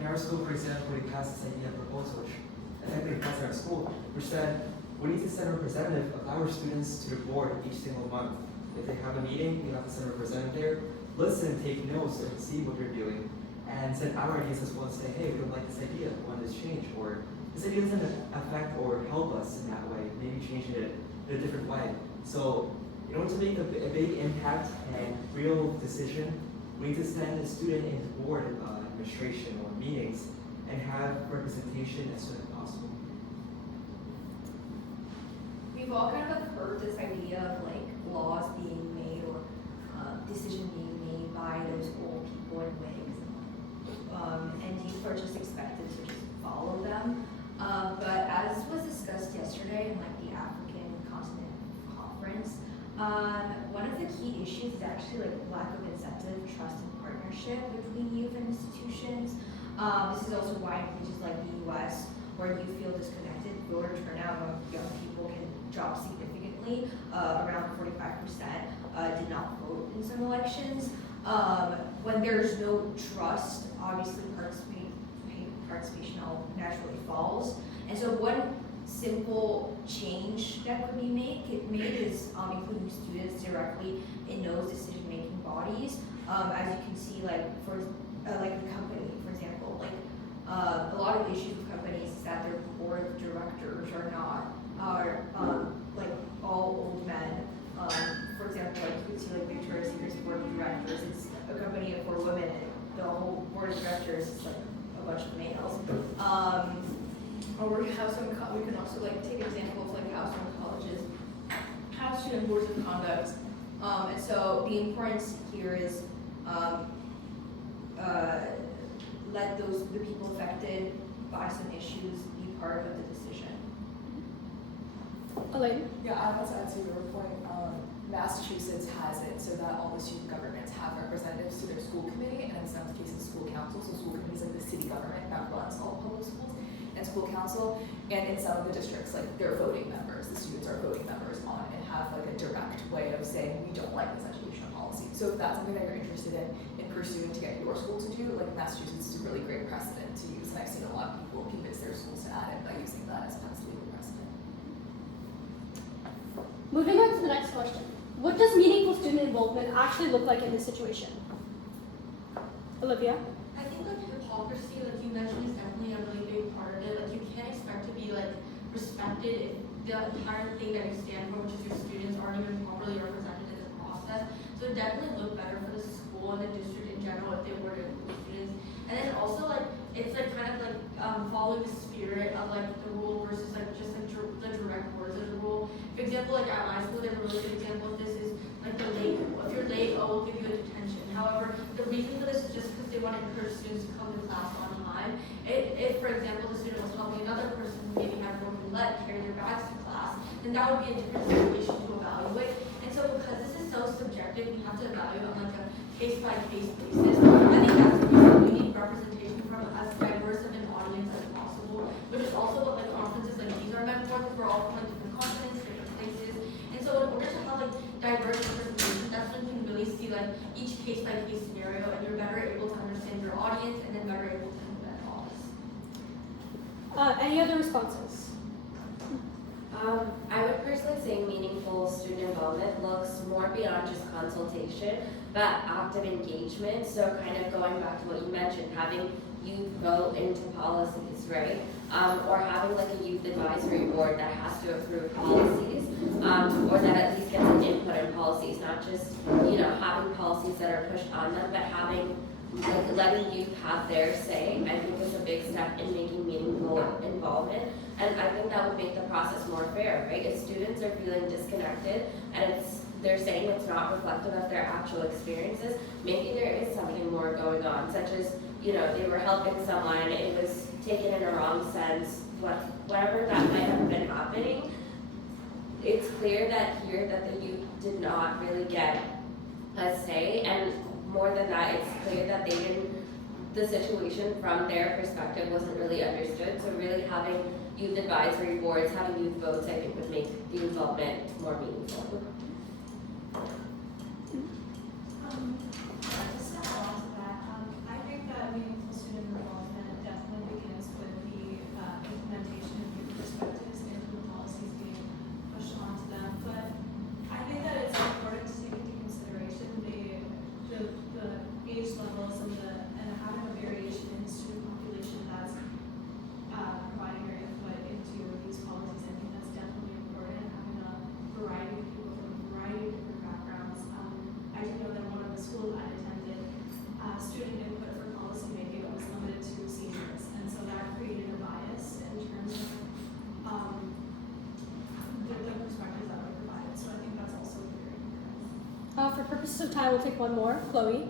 In our school, for example, we passed this idea proposal, which effectively passed in our school, which said we need to send a representative of our students to the board each single month. If they have a meeting, we have to send a representative there, listen, take notes, and see what they're doing, and send our ideas as well and say, hey, we don't like this idea, we want this change, or this idea doesn't affect or help us in that way, maybe changing it in a different way. So in order to make a big impact and real decision, we need to send a student into board administration or meetings and have representation as soon as possible. We've all kind of heard this idea of like laws being made or decision being made by those old people in wigs, and youth are just expected to just follow them. But as was discussed yesterday in like the African Continent Conference, one of the key issues is actually like lack of incentive, trust, and partnership between youth and institutions. This is also why in places like the US, where you feel disconnected, voter turnout of young people can drop significantly. Around 45% did not vote in some elections. When there's no trust, obviously participation naturally falls. And so one simple change that could be made is including students directly in those decision-making bodies. As you can see, like for like the company, for example, like a lot of issues with companies is that their board of directors are like all old men. For example, like you can see like Victoria's Secret's board of directors, it's a company for women, and the whole board of directors is like a bunch of males. Or we can also like take examples like how some colleges have student boards of conduct. And so the importance here is let the people affected by some issues be part of the decision. Elaine? Yeah, I want to add to your point. Massachusetts has it so that all the student governments have representatives to their school committee, and in some cases school council. So school committee is like the city government that runs all public schools, and school council. And in some of the districts, like they're voting members. The students are voting members on and have like a direct way of saying we don't like this educational policy. So if that's something that you're interested in pursuing to get your school to do, like Massachusetts is a really great precedent to use, and I've seen a lot of people convince their schools to add it by using that as past legal precedent. Moving on to the next question. What does meaningful student involvement actually look like in this situation? Olivia? I think like hypocrisy, like you mentioned, is definitely a really big part of it. Like you can't expect to be like respected if the entire thing that you stand for, which is your students, aren't even properly represented in the process. So it definitely look better for the school and the district in general if they were to include students. And then also like it's like kind of like following the spirit of like the rule versus like just like the direct words of the rule. For example, like at my school, they have a really good example of this is like the late rule. If you're late, we'll give you a detention. However, the reason for this is just because they want to encourage students to come to class on time. If for example, the student was helping another person who maybe had a broken leg carry their bags to class, then that would be a different situation to evaluate. And so because this is so subjective, we have to evaluate on like a case-by-case basis. I think that's the reason we need representation from as diverse of an audience as possible, which is also what like conferences like these are meant for, because we're all from like different continents, different places. And so in order to have like diverse representation, that's when you can really see like each case-by-case scenario, and you're better able to understand your audience and then better able to implement all this. Any other responses? I would personally say meaningful student involvement looks more beyond just consultation, but active engagement. So kind of going back to what you mentioned, having youth vote into policies, right? Or having like a youth advisory board that has to approve policies, or that at least gets an input in policies, not just, having policies that are pushed on them, but having like letting youth have their say. I think is a big step in making meaningful involvement. And I think that would make the process more fair, right? If students are feeling disconnected and they're saying it's not reflective of their actual experiences, maybe there is something more going on, such as, they were helping someone and it was taken in a wrong sense, whatever that might have been happening. It's clear that the youth did not really get a say, and more than that, it's clear that the situation from their perspective wasn't really understood. So really having youth advisory boards, having youth votes, I think would make the involvement more meaningful. Just to add on to that, I think that meaningful student involvement definitely begins with the implementation of youth perspectives into the policies being pushed onto them. But I think that it's important to take into consideration the age levels and having a variation in the student population that's providing very For purposes of time, we'll take one more. Chloe.